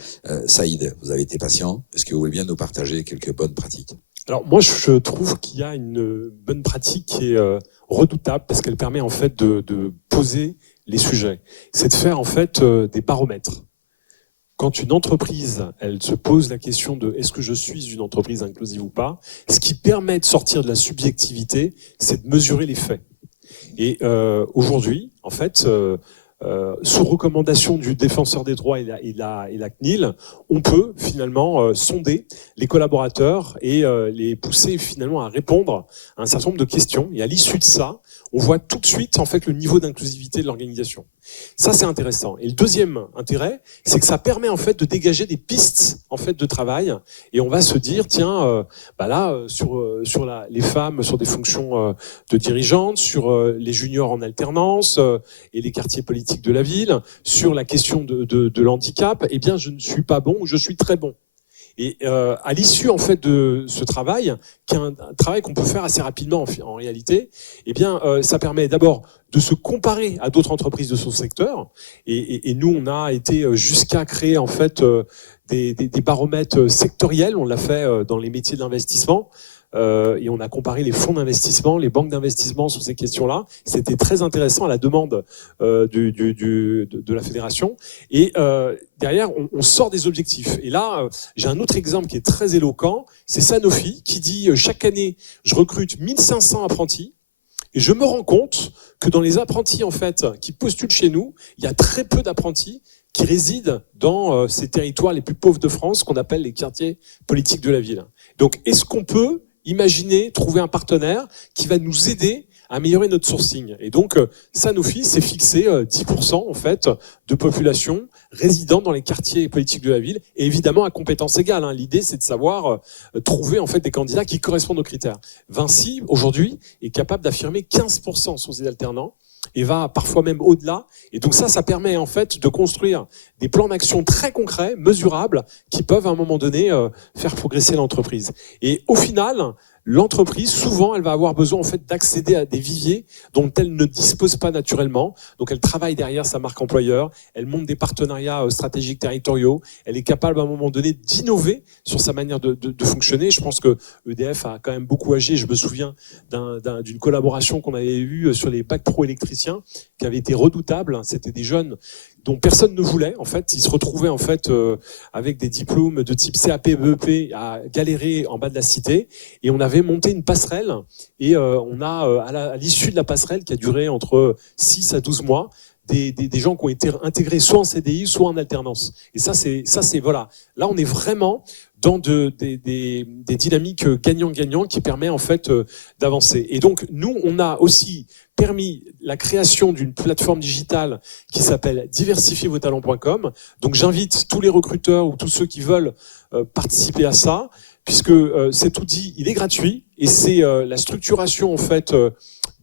Saïd, vous avez été patient. Est-ce que vous voulez bien nous partager quelques bonnes pratiques? Alors moi, je trouve qu'il y a une bonne pratique qui est redoutable parce qu'elle permet en fait de poser les sujets. C'est de faire en fait des baromètres. Quand une entreprise, elle se pose la question de est-ce que je suis une entreprise inclusive ou pas, ce qui permet de sortir de la subjectivité, c'est de mesurer les faits. Et aujourd'hui, en fait, sous recommandation du défenseur des droits et la CNIL, on peut finalement sonder les collaborateurs et les pousser finalement à répondre à un certain nombre de questions. Et à l'issue de ça, on voit tout de suite en fait le niveau d'inclusivité de l'organisation. Ça, c'est intéressant. Et le deuxième intérêt, c'est que ça permet en fait de dégager des pistes en fait de travail. Et on va se dire, tiens, sur les femmes sur des fonctions de dirigeantes, sur les juniors en alternance et les quartiers politiques de la ville, sur la question de l'handicap, eh bien, je ne suis pas bon ou je suis très bon. Et à l'issue en fait de ce travail, qui est un travail qu'on peut faire assez rapidement en réalité, eh bien ça permet d'abord de se comparer à d'autres entreprises de son secteur. Et nous, on a été jusqu'à créer en fait des baromètres sectoriels. On l'a fait dans les métiers de l'investissement. Et on a comparé les fonds d'investissement, les banques d'investissement sur ces questions-là. C'était très intéressant à la demande de la fédération. Et derrière, on sort des objectifs. Et là, j'ai un autre exemple qui est très éloquent. C'est Sanofi qui dit chaque année, je recrute 1500 apprentis. Et je me rends compte que dans les apprentis en fait qui postulent chez nous, il y a très peu d'apprentis qui résident dans ces territoires les plus pauvres de France, qu'on appelle les quartiers politiques de la ville. Donc, est-ce qu'on peut imaginer trouver un partenaire qui va nous aider à améliorer notre sourcing? Et donc, Sanofi s'est fixé 10% en fait de population résidant dans les quartiers politiques de la ville, et évidemment à compétences égales. L'idée, c'est de savoir trouver en fait des candidats qui correspondent aux critères. Vinci, aujourd'hui, est capable d'affirmer 15% sur ses alternants, et va parfois même au-delà. Et donc ça permet en fait de construire des plans d'action très concrets, mesurables, qui peuvent à un moment donné faire progresser l'entreprise. Et au final, l'entreprise, souvent, elle va avoir besoin en fait d'accéder à des viviers dont elle ne dispose pas naturellement. Donc, elle travaille derrière sa marque employeur, elle monte des partenariats stratégiques territoriaux, elle est capable à un moment donné d'innover sur sa manière de fonctionner. Je pense que EDF a quand même beaucoup agi. Je me souviens d'une collaboration qu'on avait eue sur les bacs pro électriciens qui avait été redoutable. C'était des jeunes dont personne ne voulait. En fait, ils se retrouvaient en fait avec des diplômes de type CAP, BEP à galérer en bas de la cité, et on avait monté une passerelle, et on a à l'issue de la passerelle qui a duré entre 6 à 12 mois, des gens qui ont été intégrés soit en CDI, soit en alternance. Et ça c'est voilà. Là, on est vraiment dans des dynamiques gagnant-gagnant qui permet en fait d'avancer. Et donc, nous, on a aussi permis la création d'une plateforme digitale qui s'appelle diversifiervostalents.com. Donc, j'invite tous les recruteurs ou tous ceux qui veulent participer à ça, puisque cet outil, il est gratuit, et c'est la structuration en fait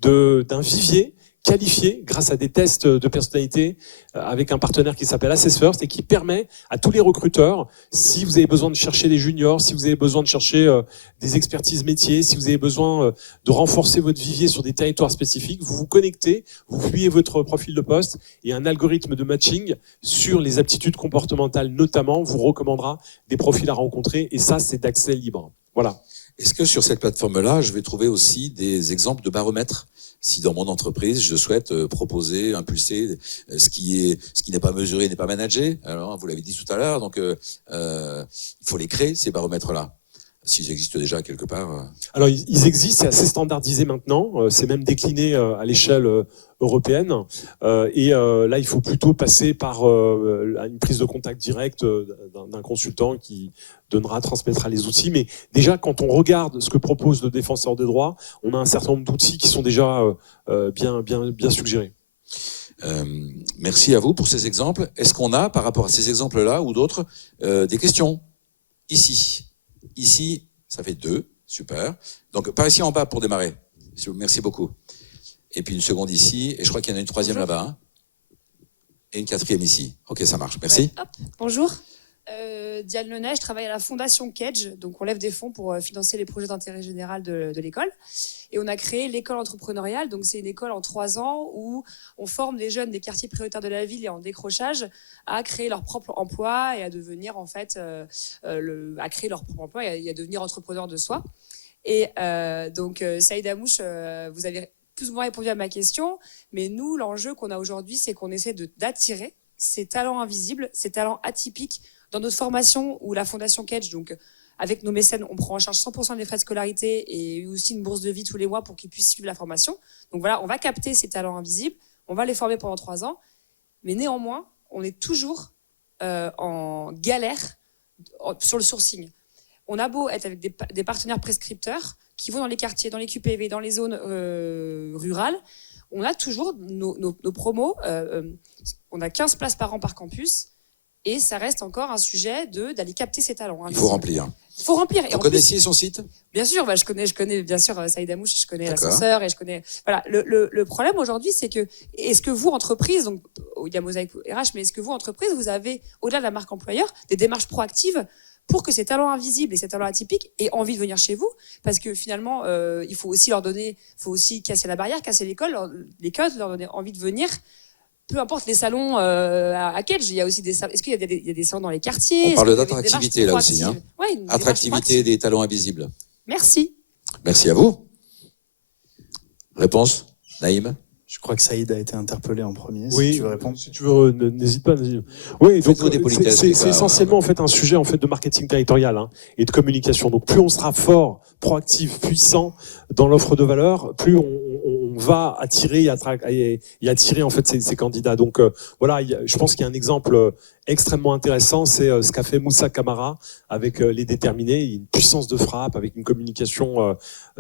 d'un vivier qualifié grâce à des tests de personnalité avec un partenaire qui s'appelle Assess First, et qui permet à tous les recruteurs, si vous avez besoin de chercher des juniors, si vous avez besoin de chercher des expertises métiers, si vous avez besoin de renforcer votre vivier sur des territoires spécifiques, vous vous connectez, vous publiez votre profil de poste, et un algorithme de matching sur les aptitudes comportementales notamment vous recommandera des profils à rencontrer, et ça, c'est d'accès libre. Voilà. Est-ce que sur cette plateforme-là, je vais trouver aussi des exemples de baromètres? Si dans mon entreprise, je souhaite proposer, impulser ce qui n'est pas mesuré, n'est pas managé, alors vous l'avez dit tout à l'heure, donc il faut les créer, ces baromètres-là, s'ils existent déjà quelque part. Alors ils existent, c'est assez standardisé maintenant, c'est même décliné à l'échelle européenne, et là il faut plutôt passer par une prise de contact directe d'un consultant qui transmettra les outils. Mais déjà, quand on regarde ce que propose le défenseur des droits, on a un certain nombre d'outils qui sont déjà bien suggérés. Merci à vous pour ces exemples. Est-ce qu'on a, par rapport à ces exemples-là ou d'autres, des questions? Ici, ça fait 2, super. Donc par ici en bas pour démarrer. Merci beaucoup. Et puis une seconde ici, et je crois qu'il y en a une troisième là-bas. Hein, et une quatrième ici. Ok, ça marche. Merci. Ouais, hop. Bonjour. Diane Lenay, je travaille à la Fondation Kedge, donc on lève des fonds pour financer les projets d'intérêt général de l'école. Et on a créé l'école entrepreneuriale, donc c'est une école en 3 ans où on forme des jeunes des quartiers prioritaires de la ville et en décrochage à créer leur propre emploi et à devenir en fait, à créer leur propre emploi et à devenir entrepreneur de soi. Et donc Saïd Amouche, vous avez plus ou moins répondu à ma question, mais nous, l'enjeu qu'on a aujourd'hui, c'est qu'on essaie d'attirer ces talents invisibles, ces talents atypiques dans notre formation où la Fondation Kedge, donc avec nos mécènes, on prend en charge 100% des frais de scolarité et aussi une bourse de vie tous les mois pour qu'ils puissent suivre la formation. Donc voilà, on va capter ces talents invisibles, on va les former pendant 3 ans, mais néanmoins, on est toujours en galère sur le sourcing. On a beau être avec des partenaires prescripteurs qui vont dans les quartiers, dans les QPV, dans les zones rurales, on a toujours nos promos, on a 15 places par an par campus, et ça reste encore un sujet d'aller capter ces talents. Il faut remplir. Il faut remplir. Vous connaissiez son site? Bien sûr, je connais bien sûr Saïd Amouche, je connais l'ascenseur et je connais. Voilà, le problème aujourd'hui, c'est que est-ce que vous, entreprise, donc il y a Mosaïque RH, mais est-ce que vous, entreprise, vous avez, au-delà de la marque employeur, des démarches proactives pour que ces talents invisibles et ces talents atypiques aient envie de venir chez vous? Parce que finalement, il faut aussi leur donner, il faut aussi casser la barrière, casser les codes, leur donner envie de venir. Peu importe les salons à Kedge, il y a aussi des salons. Est-ce qu'il y a des salons dans les quartiers? On parle d'attractivité là aussi. Hein. Ouais, attractivité des talents invisibles. Merci. Merci à vous. Réponse, Naïm? Je crois que Saïd a été interpellé en premier. Oui, si tu veux répondre. Si tu veux, n'hésite pas. Oui, donc c'est essentiellement en fait un sujet en fait de marketing territorial et de communication. Donc plus on sera fort, proactif, puissant dans l'offre de valeur, plus on va attirer et attirer en fait ces candidats. Donc voilà, je pense qu'il y a un exemple extrêmement intéressant, c'est ce qu'a fait Moussa Camara avec les déterminés. Il y a une puissance de frappe avec une communication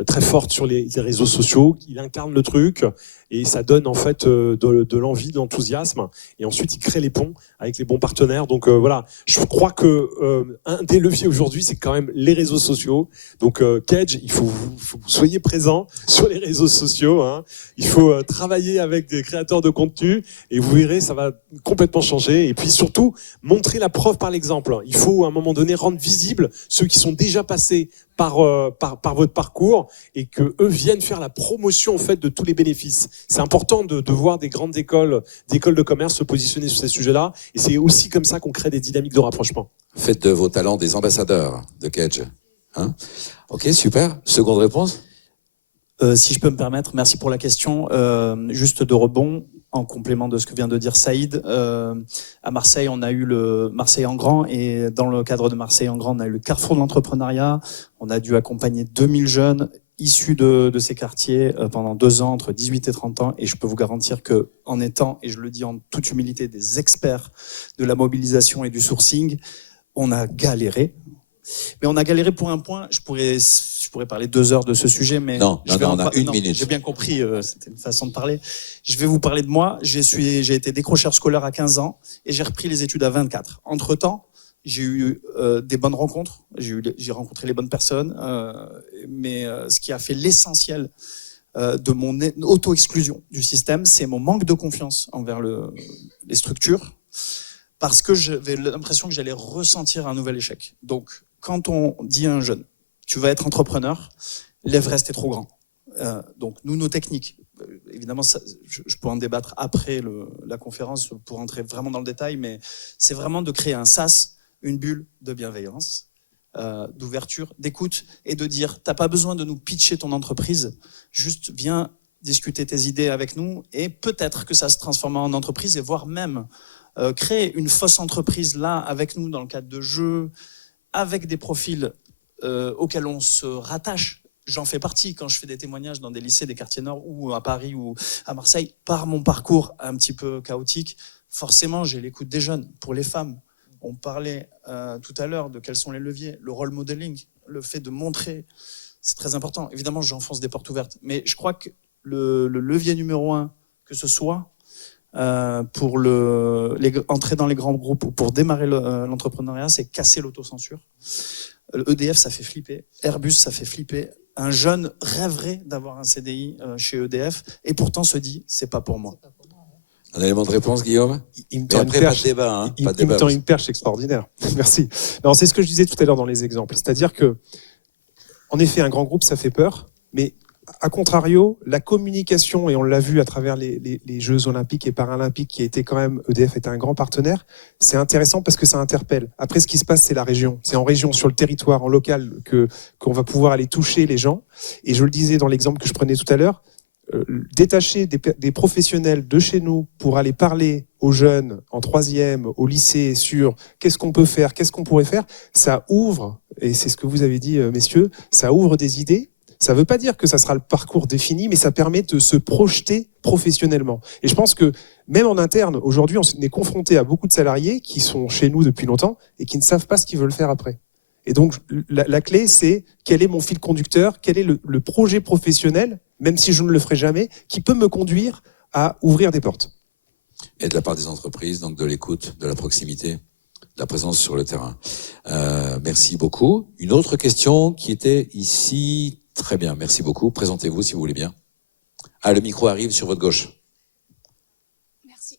très forte sur les réseaux sociaux. Il incarne le truc et ça donne en fait de l'envie, de l'enthousiasme. Et ensuite, il crée les ponts avec les bons partenaires. Donc voilà, je crois que un des leviers aujourd'hui, c'est quand même les réseaux sociaux. Donc Kedge, il faut que vous soyez présents sur les réseaux sociaux. Hein. Il faut travailler avec des créateurs de contenu et vous verrez, ça va complètement changer. Et puis surtout, montrer la preuve par l'exemple. Il faut à un moment donné rendre visible ceux qui sont déjà passés par votre parcours et que eux viennent faire la promotion en fait de tous les bénéfices. C'est important de voir des grandes écoles de commerce se positionner sur ces sujets-là et c'est aussi comme ça qu'on crée des dynamiques de rapprochement. Faites de vos talents des ambassadeurs de Kedge. Hein? Ok, super. Seconde réponse. Si je peux me permettre, merci pour la question. Juste de rebond, en complément de ce que vient de dire Saïd, à Marseille, on a eu le Marseille en grand et dans le cadre de Marseille en grand, on a eu le Carrefour de l'entrepreneuriat. On a dû accompagner 2000 jeunes issus de ces quartiers pendant 2 ans, entre 18 et 30 ans. Et je peux vous garantir que, en étant, et je le dis en toute humilité, des experts de la mobilisation et du sourcing, on a galéré. Mais on a galéré pour un point. Je pourrais parler 2 heures de ce sujet, mais non, on a une minute. J'ai bien compris, c'était une façon de parler. Je vais vous parler de moi. J'ai été décrocheur scolaire à 15 ans et j'ai repris les études à 24. Entre-temps, j'ai eu des bonnes rencontres. J'ai rencontré les bonnes personnes, mais ce qui a fait l'essentiel de mon auto-exclusion du système, c'est mon manque de confiance envers les structures, parce que j'avais l'impression que j'allais ressentir un nouvel échec. Donc, quand on dit à un jeune, tu vas être entrepreneur, l'Everest est trop grand. Donc, nos techniques, évidemment, ça, je peux en débattre après la conférence pour entrer vraiment dans le détail, mais c'est vraiment de créer un sas, une bulle de bienveillance, d'ouverture, d'écoute, et de dire, t'as pas besoin de nous pitcher ton entreprise, juste viens discuter tes idées avec nous, et peut-être que ça se transformera en entreprise, et voire même créer une fausse entreprise là, avec nous, dans le cadre de jeux, avec des profils auxquels on se rattache. J'en fais partie quand je fais des témoignages dans des lycées des quartiers nord ou à Paris ou à Marseille. Par mon parcours un petit peu chaotique, forcément, j'ai l'écoute des jeunes. Pour les femmes, on parlait tout à l'heure de quels sont les leviers, le role modeling, le fait de montrer, c'est très important. Évidemment, j'enfonce des portes ouvertes, mais je crois que le levier numéro 1, que ce soit pour entrer dans les grands groupes ou pour démarrer l'entrepreneuriat, c'est casser l'autocensure. EDF, ça fait flipper. Airbus, ça fait flipper. Un jeune rêverait d'avoir un CDI chez EDF et pourtant se dit, c'est pas pour moi. Un élément de réponse, Guillaume? Il me tend une perche, pas de débat, hein, il me tend une perche extraordinaire. Merci. Non, c'est ce que je disais tout à l'heure dans les exemples. C'est-à-dire que, en effet, un grand groupe, ça fait peur, mais à contrario, la communication, et on l'a vu à travers les Jeux Olympiques et Paralympiques, qui a été quand même, EDF était un grand partenaire, c'est intéressant parce que ça interpelle. Après, ce qui se passe, c'est la région. C'est en région, sur le territoire, en local, qu'on va pouvoir aller toucher les gens. Et je le disais dans l'exemple que je prenais tout à l'heure, détacher des professionnels de chez nous pour aller parler aux jeunes en 3e, au lycée, sur qu'est-ce qu'on peut faire, qu'est-ce qu'on pourrait faire, ça ouvre, et c'est ce que vous avez dit, messieurs, ça ouvre des idées. Ça ne veut pas dire que ça sera le parcours défini, mais ça permet de se projeter professionnellement. Et je pense que même en interne, aujourd'hui, on est confronté à beaucoup de salariés qui sont chez nous depuis longtemps et qui ne savent pas ce qu'ils veulent faire après. Et donc, la clé, c'est quel est mon fil conducteur, quel est le projet professionnel, même si je ne le ferai jamais, qui peut me conduire à ouvrir des portes. Et de la part des entreprises, donc de l'écoute, de la proximité, de la présence sur le terrain. Merci beaucoup. Une autre question qui était ici. Très bien, merci beaucoup. Présentez-vous si vous voulez bien. Ah, le micro arrive sur votre gauche. Merci.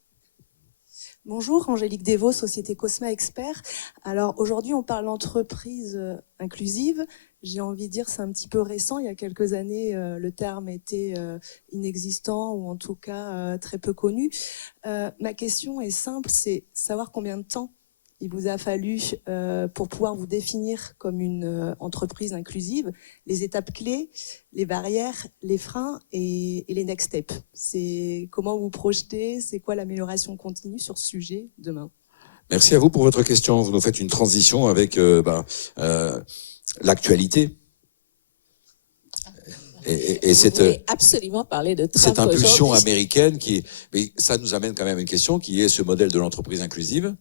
Bonjour, Angélique Devaux, Société Cosma Expert. Alors aujourd'hui, on parle d'entreprise inclusive. J'ai envie de dire c'est un petit peu récent. Il y a quelques années, le terme était inexistant ou en tout cas très peu connu. Ma question est simple, c'est savoir combien de temps il vous a fallu pour pouvoir vous définir comme une entreprise inclusive, les étapes clés, les barrières, les freins et les next steps. C'est comment vous projetez, c'est quoi l'amélioration continue sur ce sujet demain? Merci à vous pour votre question. Vous nous faites une transition avec l'actualité. Et Vous voulez absolument parler de Trump cette impulsion aujourd'hui. américaine mais ça nous amène quand même à une question qui est ce modèle de l'entreprise inclusive.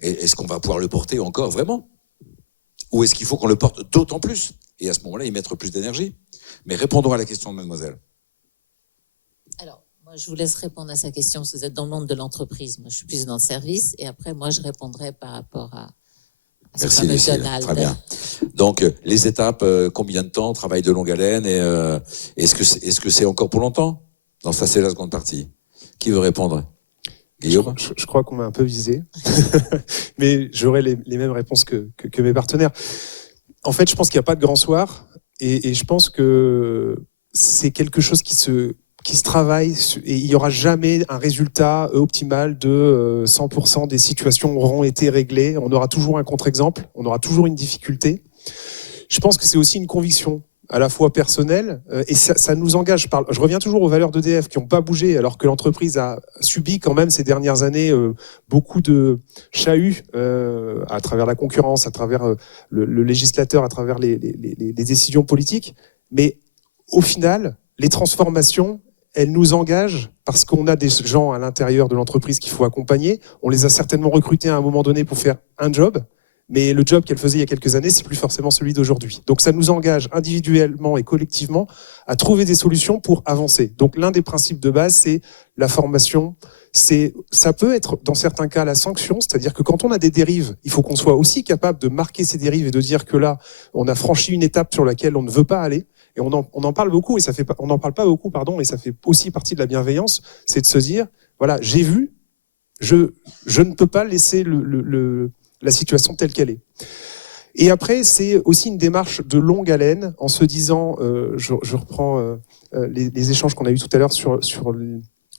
Est-ce qu'on va pouvoir le porter encore vraiment? Ou est-ce qu'il faut qu'on le porte d'autant plus? Et à ce moment-là, y mettre plus d'énergie. Mais répondons à la question de mademoiselle. Alors, moi, je vous laisse répondre à sa question, parce que vous êtes dans le monde de l'entreprise. Moi, je suis plus dans le service. Et après, moi, je répondrai par rapport à ce Merci, fameux Lucille. Donald. Très bien. Donc, les étapes, combien de temps, travail de longue haleine, et est-ce que c'est encore pour longtemps? Non, ça, c'est la seconde partie. Qui veut répondre? Guillaume? Je crois qu'on m'a un peu visé, mais j'aurai les mêmes réponses que mes partenaires. En fait, je pense qu'il n'y a pas de grand soir, et je pense que c'est quelque chose qui se travaille, et il n'y aura jamais un résultat optimal de 100% des situations auront été réglées. On aura toujours un contre-exemple, on aura toujours une difficulté. Je pense que c'est aussi une conviction à la fois personnelle, et ça nous engage. Je reviens toujours aux valeurs d'EDF qui n'ont pas bougé, alors que l'entreprise a subi quand même ces dernières années beaucoup de chahuts à travers la concurrence, à travers le législateur, à travers les décisions politiques. Mais au final, les transformations, elles nous engagent parce qu'on a des gens à l'intérieur de l'entreprise qu'il faut accompagner. On les a certainement recrutés à un moment donné pour faire un job, mais le job qu'elle faisait il y a quelques années, c'est plus forcément celui d'aujourd'hui. Donc ça nous engage individuellement et collectivement à trouver des solutions pour avancer. Donc l'un des principes de base, c'est la formation. Ça peut être dans certains cas la sanction, c'est-à-dire que quand on a des dérives, il faut qu'on soit aussi capable de marquer ces dérives et de dire que là, on a franchi une étape sur laquelle on ne veut pas aller. Et on en parle beaucoup, et on n'en parle pas beaucoup, pardon, et ça fait aussi partie de la bienveillance, c'est de se dire, voilà, j'ai vu, je ne peux pas laisser la situation telle qu'elle est. Et après, c'est aussi une démarche de longue haleine, en se disant, je reprends les échanges qu'on a eus tout à l'heure sur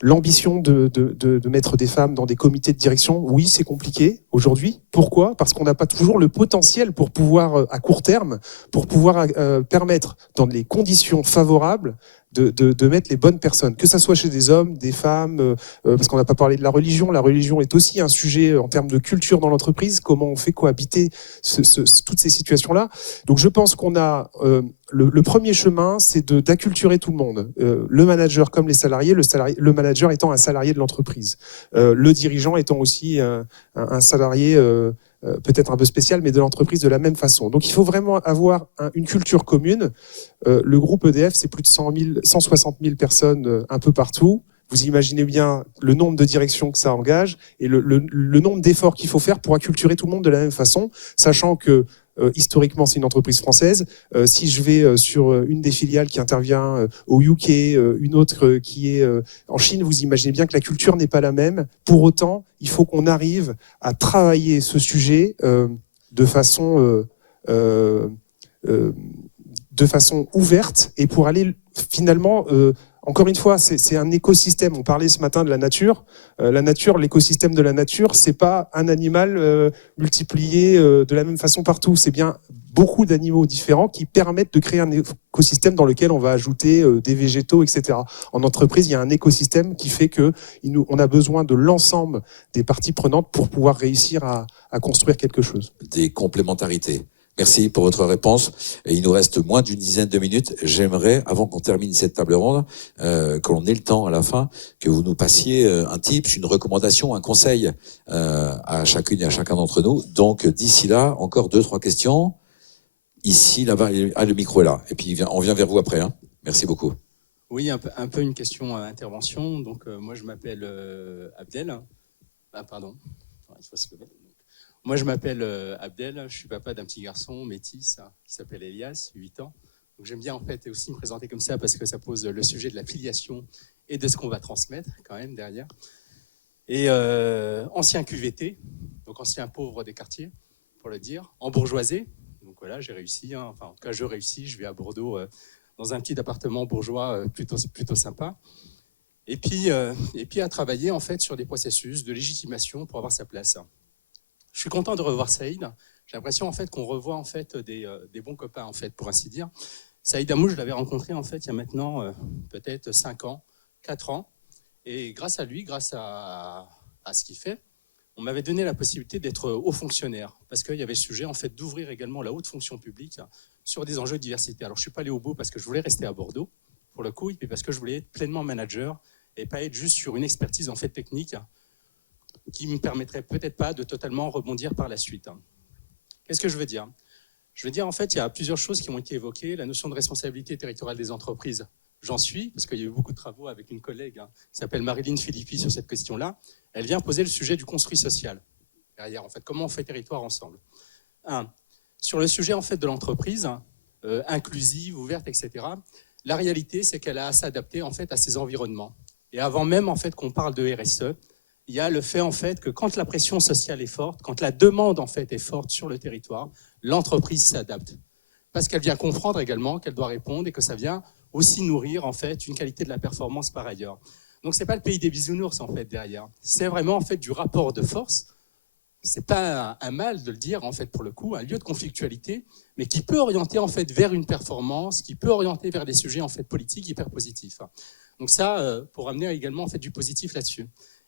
l'ambition de mettre des femmes dans des comités de direction. Oui, c'est compliqué aujourd'hui. Pourquoi? Parce qu'on n'a pas toujours le potentiel pour pouvoir, à court terme, pour pouvoir permettre, dans les conditions favorables, de mettre les bonnes personnes, que ça soit chez des hommes, des femmes, parce qu'on n'a pas parlé de la religion. La religion est aussi un sujet en termes de culture dans l'entreprise, comment on fait cohabiter toutes ces situations-là. Donc je pense qu'on a le premier chemin, c'est d'acculturer tout le monde, le manager comme les salariés, le manager étant un salarié de l'entreprise, le dirigeant étant aussi un salarié peut-être un peu spécial, mais de l'entreprise de la même façon. Donc il faut vraiment avoir une culture commune. Le groupe EDF, c'est plus de 160 000 personnes un peu partout. Vous imaginez bien le nombre de directions que ça engage et le nombre d'efforts qu'il faut faire pour acculturer tout le monde de la même façon, sachant que historiquement, c'est une entreprise française. Si je vais sur une des filiales qui intervient au UK, une autre qui est en Chine, vous imaginez bien que la culture n'est pas la même. Pour autant, il faut qu'on arrive à travailler ce sujet de façon ouverte et pour aller finalement... Encore une fois, c'est un écosystème. On parlait ce matin de la nature. La nature, l'écosystème de la nature, c'est pas un animal multiplié de la même façon partout. C'est bien beaucoup d'animaux différents qui permettent de créer un écosystème dans lequel on va ajouter des végétaux, etc. En entreprise, il y a un écosystème qui fait qu'on a besoin de l'ensemble des parties prenantes pour pouvoir réussir à construire quelque chose. Des complémentarités. Merci pour votre réponse. Et il nous reste moins d'une dizaine de minutes. J'aimerais, avant qu'on termine cette table ronde, que l'on ait le temps à la fin, que vous nous passiez un tips, une recommandation, un conseil à chacune et à chacun d'entre nous. Donc d'ici là, encore 2-3 questions. Ici, là-bas, le micro est là. Et puis on vient vers vous après. Hein. Merci beaucoup. Oui, un peu une question à intervention. Donc moi, je m'appelle Abdel. Ah, pardon. Il faut se lever. Moi, je m'appelle Abdel, je suis papa d'un petit garçon métis qui s'appelle Elias, 8 ans. Donc j'aime bien en fait aussi me présenter comme ça parce que ça pose le sujet de la filiation et de ce qu'on va transmettre quand même derrière. Et ancien QVT, donc ancien pauvre des quartiers, pour le dire, en bourgeoisie. Donc voilà, j'ai réussi, hein. Enfin en tout cas je réussis, je vais à Bordeaux dans un petit appartement bourgeois plutôt sympa. Et puis à travailler en fait sur des processus de légitimation pour avoir sa place. Je suis content de revoir Saïd. J'ai l'impression en fait qu'on revoit en fait des bons copains en fait, pour ainsi dire. Saïd Amou, je l'avais rencontré en fait il y a maintenant peut-être 5 ans, 4 ans, et grâce à lui, grâce à ce qu'il fait, on m'avait donné la possibilité d'être haut fonctionnaire, parce qu'il y avait le sujet en fait d'ouvrir également la haute fonction publique sur des enjeux de diversité. Alors, je ne suis pas allé au bout parce que je voulais rester à Bordeaux, pour le coup, et parce que je voulais être pleinement manager et pas être juste sur une expertise en fait technique qui ne me permettrait peut-être pas de totalement rebondir par la suite. Qu'est-ce que je veux dire ? Je veux dire, en fait, il y a plusieurs choses qui ont été évoquées. La notion de responsabilité territoriale des entreprises, j'en suis, parce qu'il y a eu beaucoup de travaux avec une collègue qui s'appelle Marilyn Philippi sur cette question-là. Elle vient poser le sujet du construit social. Derrière, en fait, comment on fait territoire ensemble. Sur le sujet en fait, de l'entreprise, inclusive, ouverte, etc., la réalité, c'est qu'elle a à s'adapter en fait, à ses environnements. Et avant même en fait, qu'on parle de RSE, il y a le fait en fait, que quand la pression sociale est forte, quand la demande en fait, est forte sur le territoire, l'entreprise s'adapte. Parce qu'elle vient comprendre également qu'elle doit répondre et que ça vient aussi nourrir en fait, une qualité de la performance par ailleurs. Donc, ce n'est pas le pays des bisounours en fait, derrière. C'est vraiment en fait, du rapport de force. Ce n'est pas un mal de le dire, en fait, pour le coup, un lieu de conflictualité, mais qui peut orienter en fait, vers une performance, qui peut orienter vers des sujets en fait, politiques hyper positifs. Donc ça, pour amener également en fait, du positif là-dessus.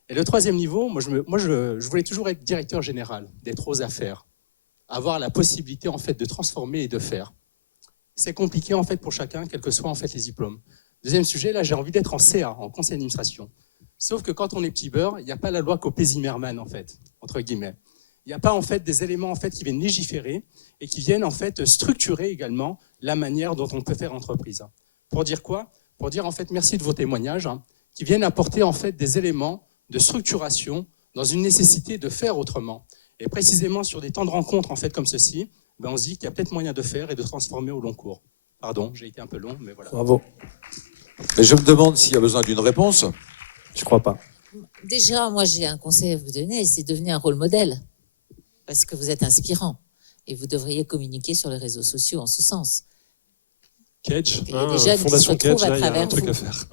Et le troisième niveau, moi je voulais toujours être directeur général, d'être aux affaires, avoir la possibilité en fait, de transformer et de faire. C'est compliqué en fait, pour chacun, quels que soient en fait, les diplômes. Deuxième sujet, là j'ai envie d'être en CA, en conseil d'administration. Sauf que quand on est petit beurre, il n'y a pas la loi Copé-Zimmermann, en fait, entre guillemets. Il n'y a pas en fait, des éléments en fait, qui viennent légiférer et qui viennent en fait, structurer également la manière dont on peut faire entreprise. Pour dire quoi ? Pour dire en fait, merci de vos témoignages, qui viennent apporter en fait, des éléments de structuration dans une nécessité de faire autrement. Et précisément sur des temps de rencontre en fait, comme ceci, on se dit qu'il y a peut-être moyen de faire et de transformer au long cours. Pardon, j'ai été un peu long, mais voilà. Bravo. Mais je me demande s'il y a besoin d'une réponse. Je crois pas. Déjà, moi, j'ai un conseil à vous donner, c'est devenir un rôle modèle. Parce que vous êtes inspirant. Et vous devriez communiquer sur les réseaux sociaux en ce sens. Kedge, Fondation Kedge, il y a un truc à faire.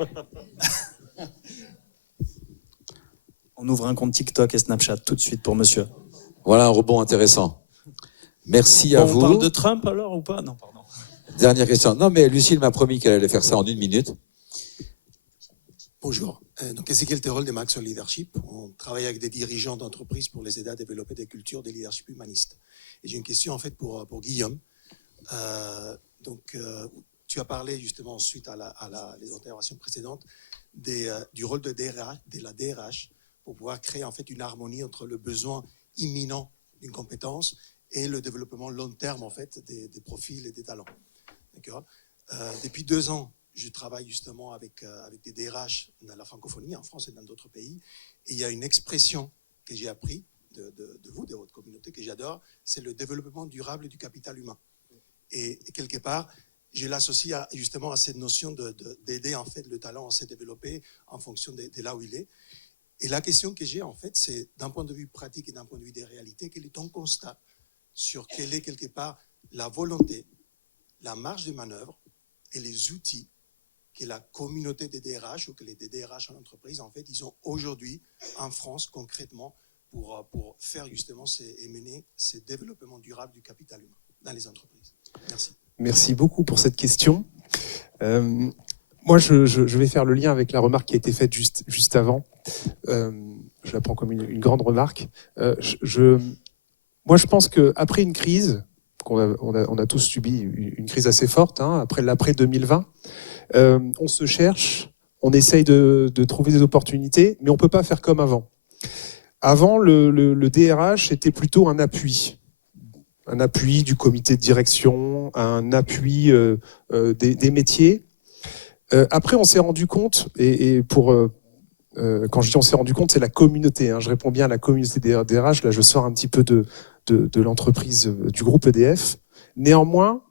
On ouvre un compte TikTok et Snapchat tout de suite pour monsieur. Voilà un rebond intéressant. Merci à vous. On parle de Trump alors ou pas ? Non, pardon. Dernière question. Non, mais Lucille m'a promis qu'elle allait faire ça en 1 minute. Bonjour. Donc, Ezequiel Terol de Maxon Leadership. On travaille avec des dirigeants d'entreprises pour les aider à développer des cultures de leadership humaniste. Et j'ai une question en fait pour Guillaume. Tu as parlé justement suite à les interventions précédentes du rôle de la DRH pour pouvoir créer en fait une harmonie entre le besoin imminent d'une compétence et le développement long terme en fait des profils et des talents. D'accord. Depuis 2 ans, je travaille justement avec des DRH dans la francophonie, en France et dans d'autres pays. Et il y a une expression que j'ai appris de vous, de votre communauté, que j'adore, c'est le développement durable du capital humain. Et quelque part, je l'associe justement à cette notion d'aider en fait le talent à se développer en fonction de là où il est. Et la question que j'ai en fait, c'est d'un point de vue pratique et d'un point de vue des réalités, quel est ton constat sur quelle est quelque part la volonté, la marge de manœuvre et les outils que la communauté des DRH ou que les DRH en entreprise, en fait, ils ont aujourd'hui en France concrètement pour faire justement et mener ces développements durables du capital humain dans les entreprises. Merci. Merci beaucoup pour cette question. Moi, je vais faire le lien avec la remarque qui a été faite juste avant. Je la prends comme une grande remarque. Moi, je pense qu'après une crise, on a tous subi une crise assez forte, après l'après 2020, on se cherche, on essaye de trouver des opportunités, mais on ne peut pas faire comme avant. Avant, le DRH était plutôt un appui du comité de direction, un appui des métiers. Après, on s'est rendu compte, quand je dis on s'est rendu compte, c'est la communauté. Je réponds bien à la communauté des DRH. Là, je sors un petit peu de l'entreprise du groupe EDF. Néanmoins,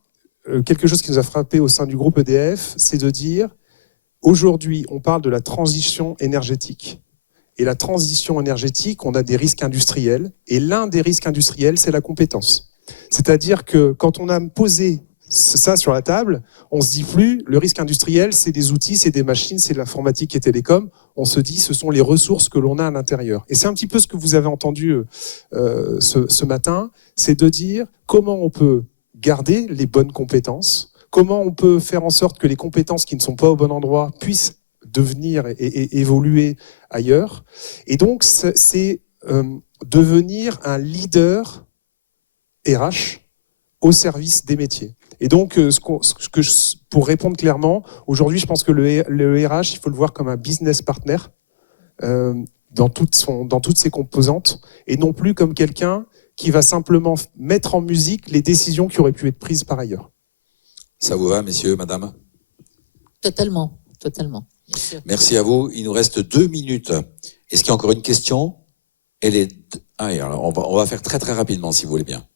quelque chose qui nous a frappé au sein du groupe EDF, c'est de dire, aujourd'hui, on parle de la transition énergétique. Et la transition énergétique, on a des risques industriels. Et l'un des risques industriels, c'est la compétence. C'est-à-dire que quand on a posé ça sur la table, on ne se dit plus, le risque industriel, c'est des outils, c'est des machines, c'est l'informatique et télécom. On se dit, ce sont les ressources que l'on a à l'intérieur. Et c'est un petit peu ce que vous avez entendu ce matin, c'est de dire comment on peut garder les bonnes compétences, comment on peut faire en sorte que les compétences qui ne sont pas au bon endroit puissent devenir et évoluer ailleurs. Et donc, c'est devenir un leader RH au service des métiers. Et donc, pour répondre clairement, aujourd'hui, je pense que le RH, il faut le voir comme un business partner dans toutes ses composantes, et non plus comme quelqu'un qui va simplement mettre en musique les décisions qui auraient pu être prises par ailleurs. Ça vous va, messieurs, madame? Totalement, totalement. Bien sûr. Merci à vous. Il nous reste 2 minutes. Est-ce qu'il y a encore une question? Alors on va faire très très rapidement, si vous voulez bien.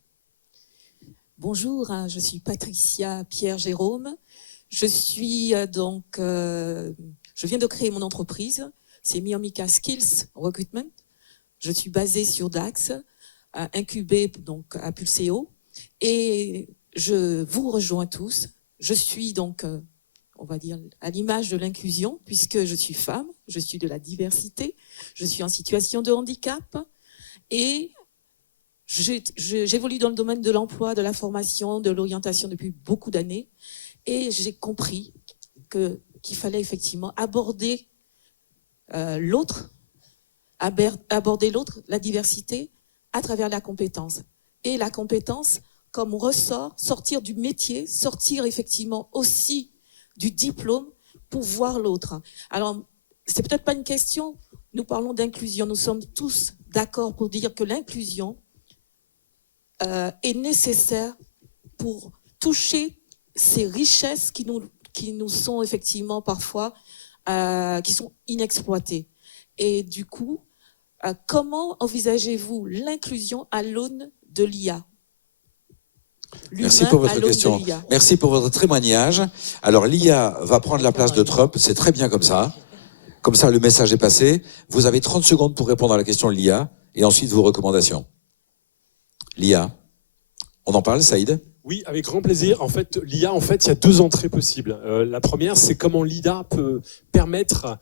Bonjour, je suis Patricia Pierre-Jérôme. Je viens de créer mon entreprise, c'est Miomica Skills Recruitment. Je suis basée sur Dax, incubée donc à Pulseo, et je vous rejoins tous. Je suis donc, on va dire, à l'image de l'inclusion, puisque je suis femme, je suis de la diversité, je suis en situation de handicap, et j'évolue dans le domaine de l'emploi, de la formation, de l'orientation depuis beaucoup d'années, et j'ai compris qu'il fallait effectivement aborder l'autre, la diversité, à travers la compétence. Et la compétence comme ressort, sortir du métier, sortir effectivement aussi du diplôme pour voir l'autre. Alors, c'est peut-être pas une question, nous parlons d'inclusion, nous sommes tous d'accord pour dire que l'inclusion est nécessaire pour toucher ces richesses qui nous sont effectivement parfois, qui sont inexploitées. Et du coup, comment envisagez-vous l'inclusion à l'aune de l'IA? Merci pour votre question. Merci pour votre témoignage. Alors, l'IA va prendre la place de Trump, c'est très bien comme ça. Comme ça, le message est passé. Vous avez 30 secondes pour répondre à la question de l'IA et ensuite vos recommandations. L'IA. On en parle, Saïd ? Oui, avec grand plaisir. En fait, l'IA, il y a 2 entrées possibles. La première, c'est comment l'IA peut permettre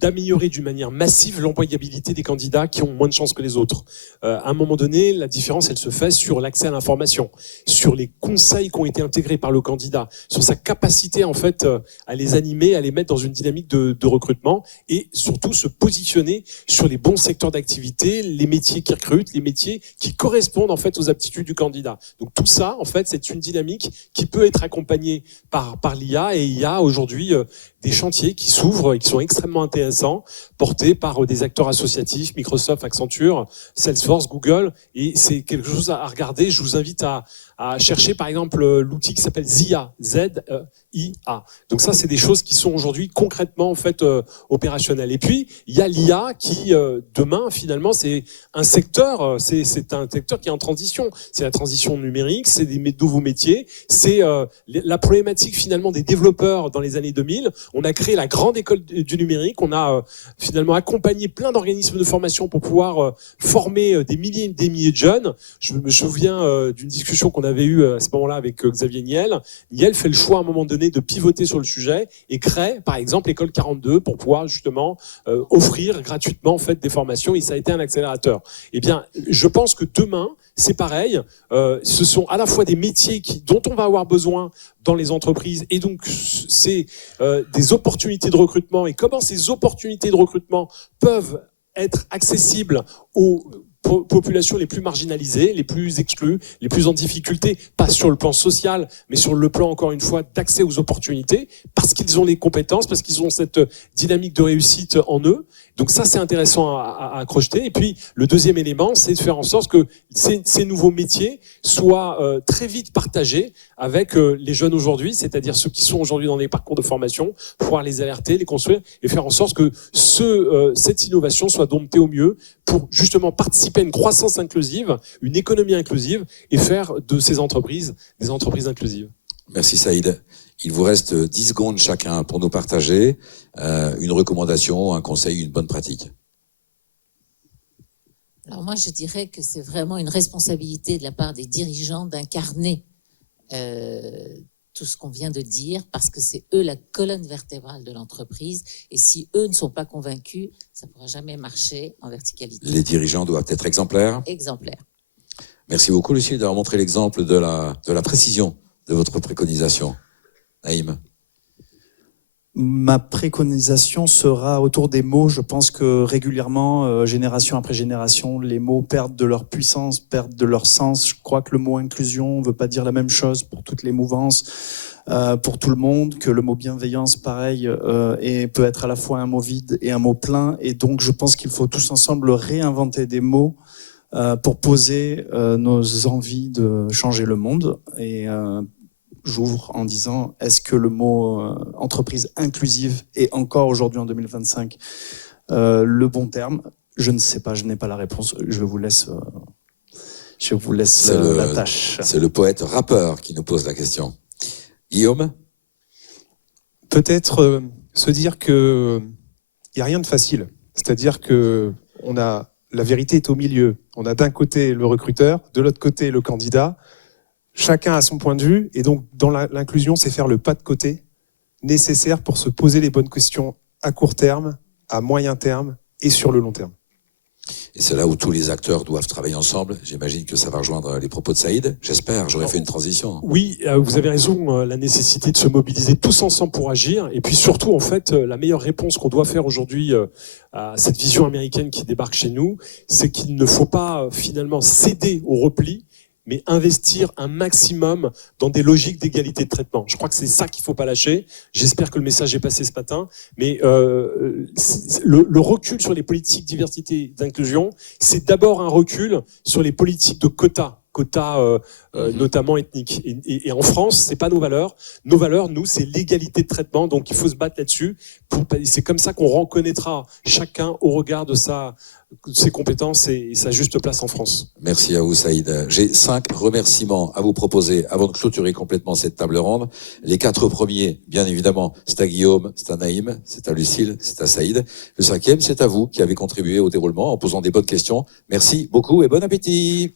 d'améliorer d'une manière massive l'employabilité des candidats qui ont moins de chances que les autres. À un moment donné, la différence, elle se fait sur l'accès à l'information, sur les conseils qui ont été intégrés par le candidat, sur sa capacité en fait à les animer, à les mettre dans une dynamique de recrutement et surtout se positionner sur les bons secteurs d'activité, les métiers qui recrutent, les métiers qui correspondent en fait aux aptitudes du candidat. Donc tout ça, en fait, c'est une dynamique qui peut être accompagnée par l'IA et il y a aujourd'hui des chantiers qui s'ouvrent et qui sont extrêmement intéressants, portés par des acteurs associatifs, Microsoft, Accenture, Salesforce, Google, et c'est quelque chose à regarder. Je vous invite à chercher par exemple l'outil qui s'appelle ZIA, Z-I-A. Donc ça, c'est des choses qui sont aujourd'hui concrètement en fait opérationnelles. Et puis il y a l'IA qui demain finalement c'est un secteur qui est en transition. C'est la transition numérique, c'est des nouveaux métiers, c'est la problématique finalement des développeurs dans les années 2000. On a créé la grande école du numérique, on a finalement accompagné plein d'organismes de formation pour pouvoir former des milliers de jeunes. Je me souviens d'une discussion qu'on avait eue à ce moment-là avec Xavier Niel. Niel fait le choix à un moment donné de pivoter sur le sujet et crée par exemple l'école 42 pour pouvoir justement offrir gratuitement en fait des formations et ça a été un accélérateur. Eh bien, je pense que demain, c'est pareil, ce sont à la fois des métiers dont on va avoir besoin dans les entreprises et donc c'est des opportunités de recrutement et comment ces opportunités de recrutement peuvent être accessibles aux populations les plus marginalisées, les plus exclues, les plus en difficulté, pas sur le plan social, mais sur le plan, encore une fois, d'accès aux opportunités, parce qu'ils ont les compétences, parce qu'ils ont cette dynamique de réussite en eux. Donc ça, c'est intéressant à crocheter. Et puis, le deuxième élément, c'est de faire en sorte que ces nouveaux métiers soient très vite partagés avec les jeunes aujourd'hui, c'est-à-dire ceux qui sont aujourd'hui dans les parcours de formation, pouvoir les alerter, les construire et faire en sorte que cette innovation soit domptée au mieux pour justement participer à une croissance inclusive, une économie inclusive et faire de ces entreprises des entreprises inclusives. Merci Saïd. Il vous reste 10 secondes chacun pour nous partager une recommandation, un conseil, une bonne pratique. Alors moi, je dirais que c'est vraiment une responsabilité de la part des dirigeants d'incarner tout ce qu'on vient de dire, parce que c'est eux la colonne vertébrale de l'entreprise. Et si eux ne sont pas convaincus, ça ne pourra jamais marcher en verticalité. Les dirigeants doivent être exemplaires. Exemplaires. Merci beaucoup, Lucie, d'avoir montré l'exemple de la précision de votre préconisation. Naïm. Ma préconisation sera autour des mots. Je pense que régulièrement, génération après génération, les mots perdent de leur puissance, perdent de leur sens. Je crois que le mot inclusion ne veut pas dire la même chose pour toutes les mouvances, pour tout le monde, que le mot bienveillance, pareil, et peut être à la fois un mot vide et un mot plein. Et donc, je pense qu'il faut tous ensemble réinventer des mots pour poser nos envies de changer le monde. Et j'ouvre en disant, est-ce que le mot entreprise inclusive est encore aujourd'hui en 2025 le bon terme? Je ne sais pas, je n'ai pas la réponse. Je vous laisse la tâche. C'est le poète rappeur qui nous pose la question. Guillaume? Peut-être se dire que il n'y a rien de facile. C'est-à-dire que la vérité est au milieu. On a d'un côté le recruteur, de l'autre côté le candidat. Chacun a son point de vue. Et donc, dans l'inclusion, c'est faire le pas de côté nécessaire pour se poser les bonnes questions à court terme, à moyen terme et sur le long terme. Et c'est là où tous les acteurs doivent travailler ensemble. J'imagine que ça va rejoindre les propos de Saïd. J'espère, j'aurais fait une transition. Oui, vous avez raison, la nécessité de se mobiliser tous ensemble pour agir. Et puis surtout, en fait, la meilleure réponse qu'on doit faire aujourd'hui à cette vision américaine qui débarque chez nous, c'est qu'il ne faut pas finalement céder au repli, mais investir un maximum dans des logiques d'égalité de traitement. Je crois que c'est ça qu'il ne faut pas lâcher. J'espère que le message est passé ce matin. Mais le recul sur les politiques diversité et d'inclusion, c'est d'abord un recul sur les politiques de quotas notamment ethniques. Et en France, c'est pas nos valeurs. Nos valeurs, nous, c'est l'égalité de traitement. Donc, il faut se battre là-dessus. C'est comme ça qu'on reconnaîtra chacun au regard de ses compétences et sa juste place en France. Merci à vous, Saïd. J'ai 5 remerciements à vous proposer avant de clôturer complètement cette table ronde. Les 4 premiers, bien évidemment, c'est à Guillaume, c'est à Naïm, c'est à Lucille, c'est à Saïd. Le 5e, c'est à vous qui avez contribué au déroulement en posant des bonnes questions. Merci beaucoup et bon appétit.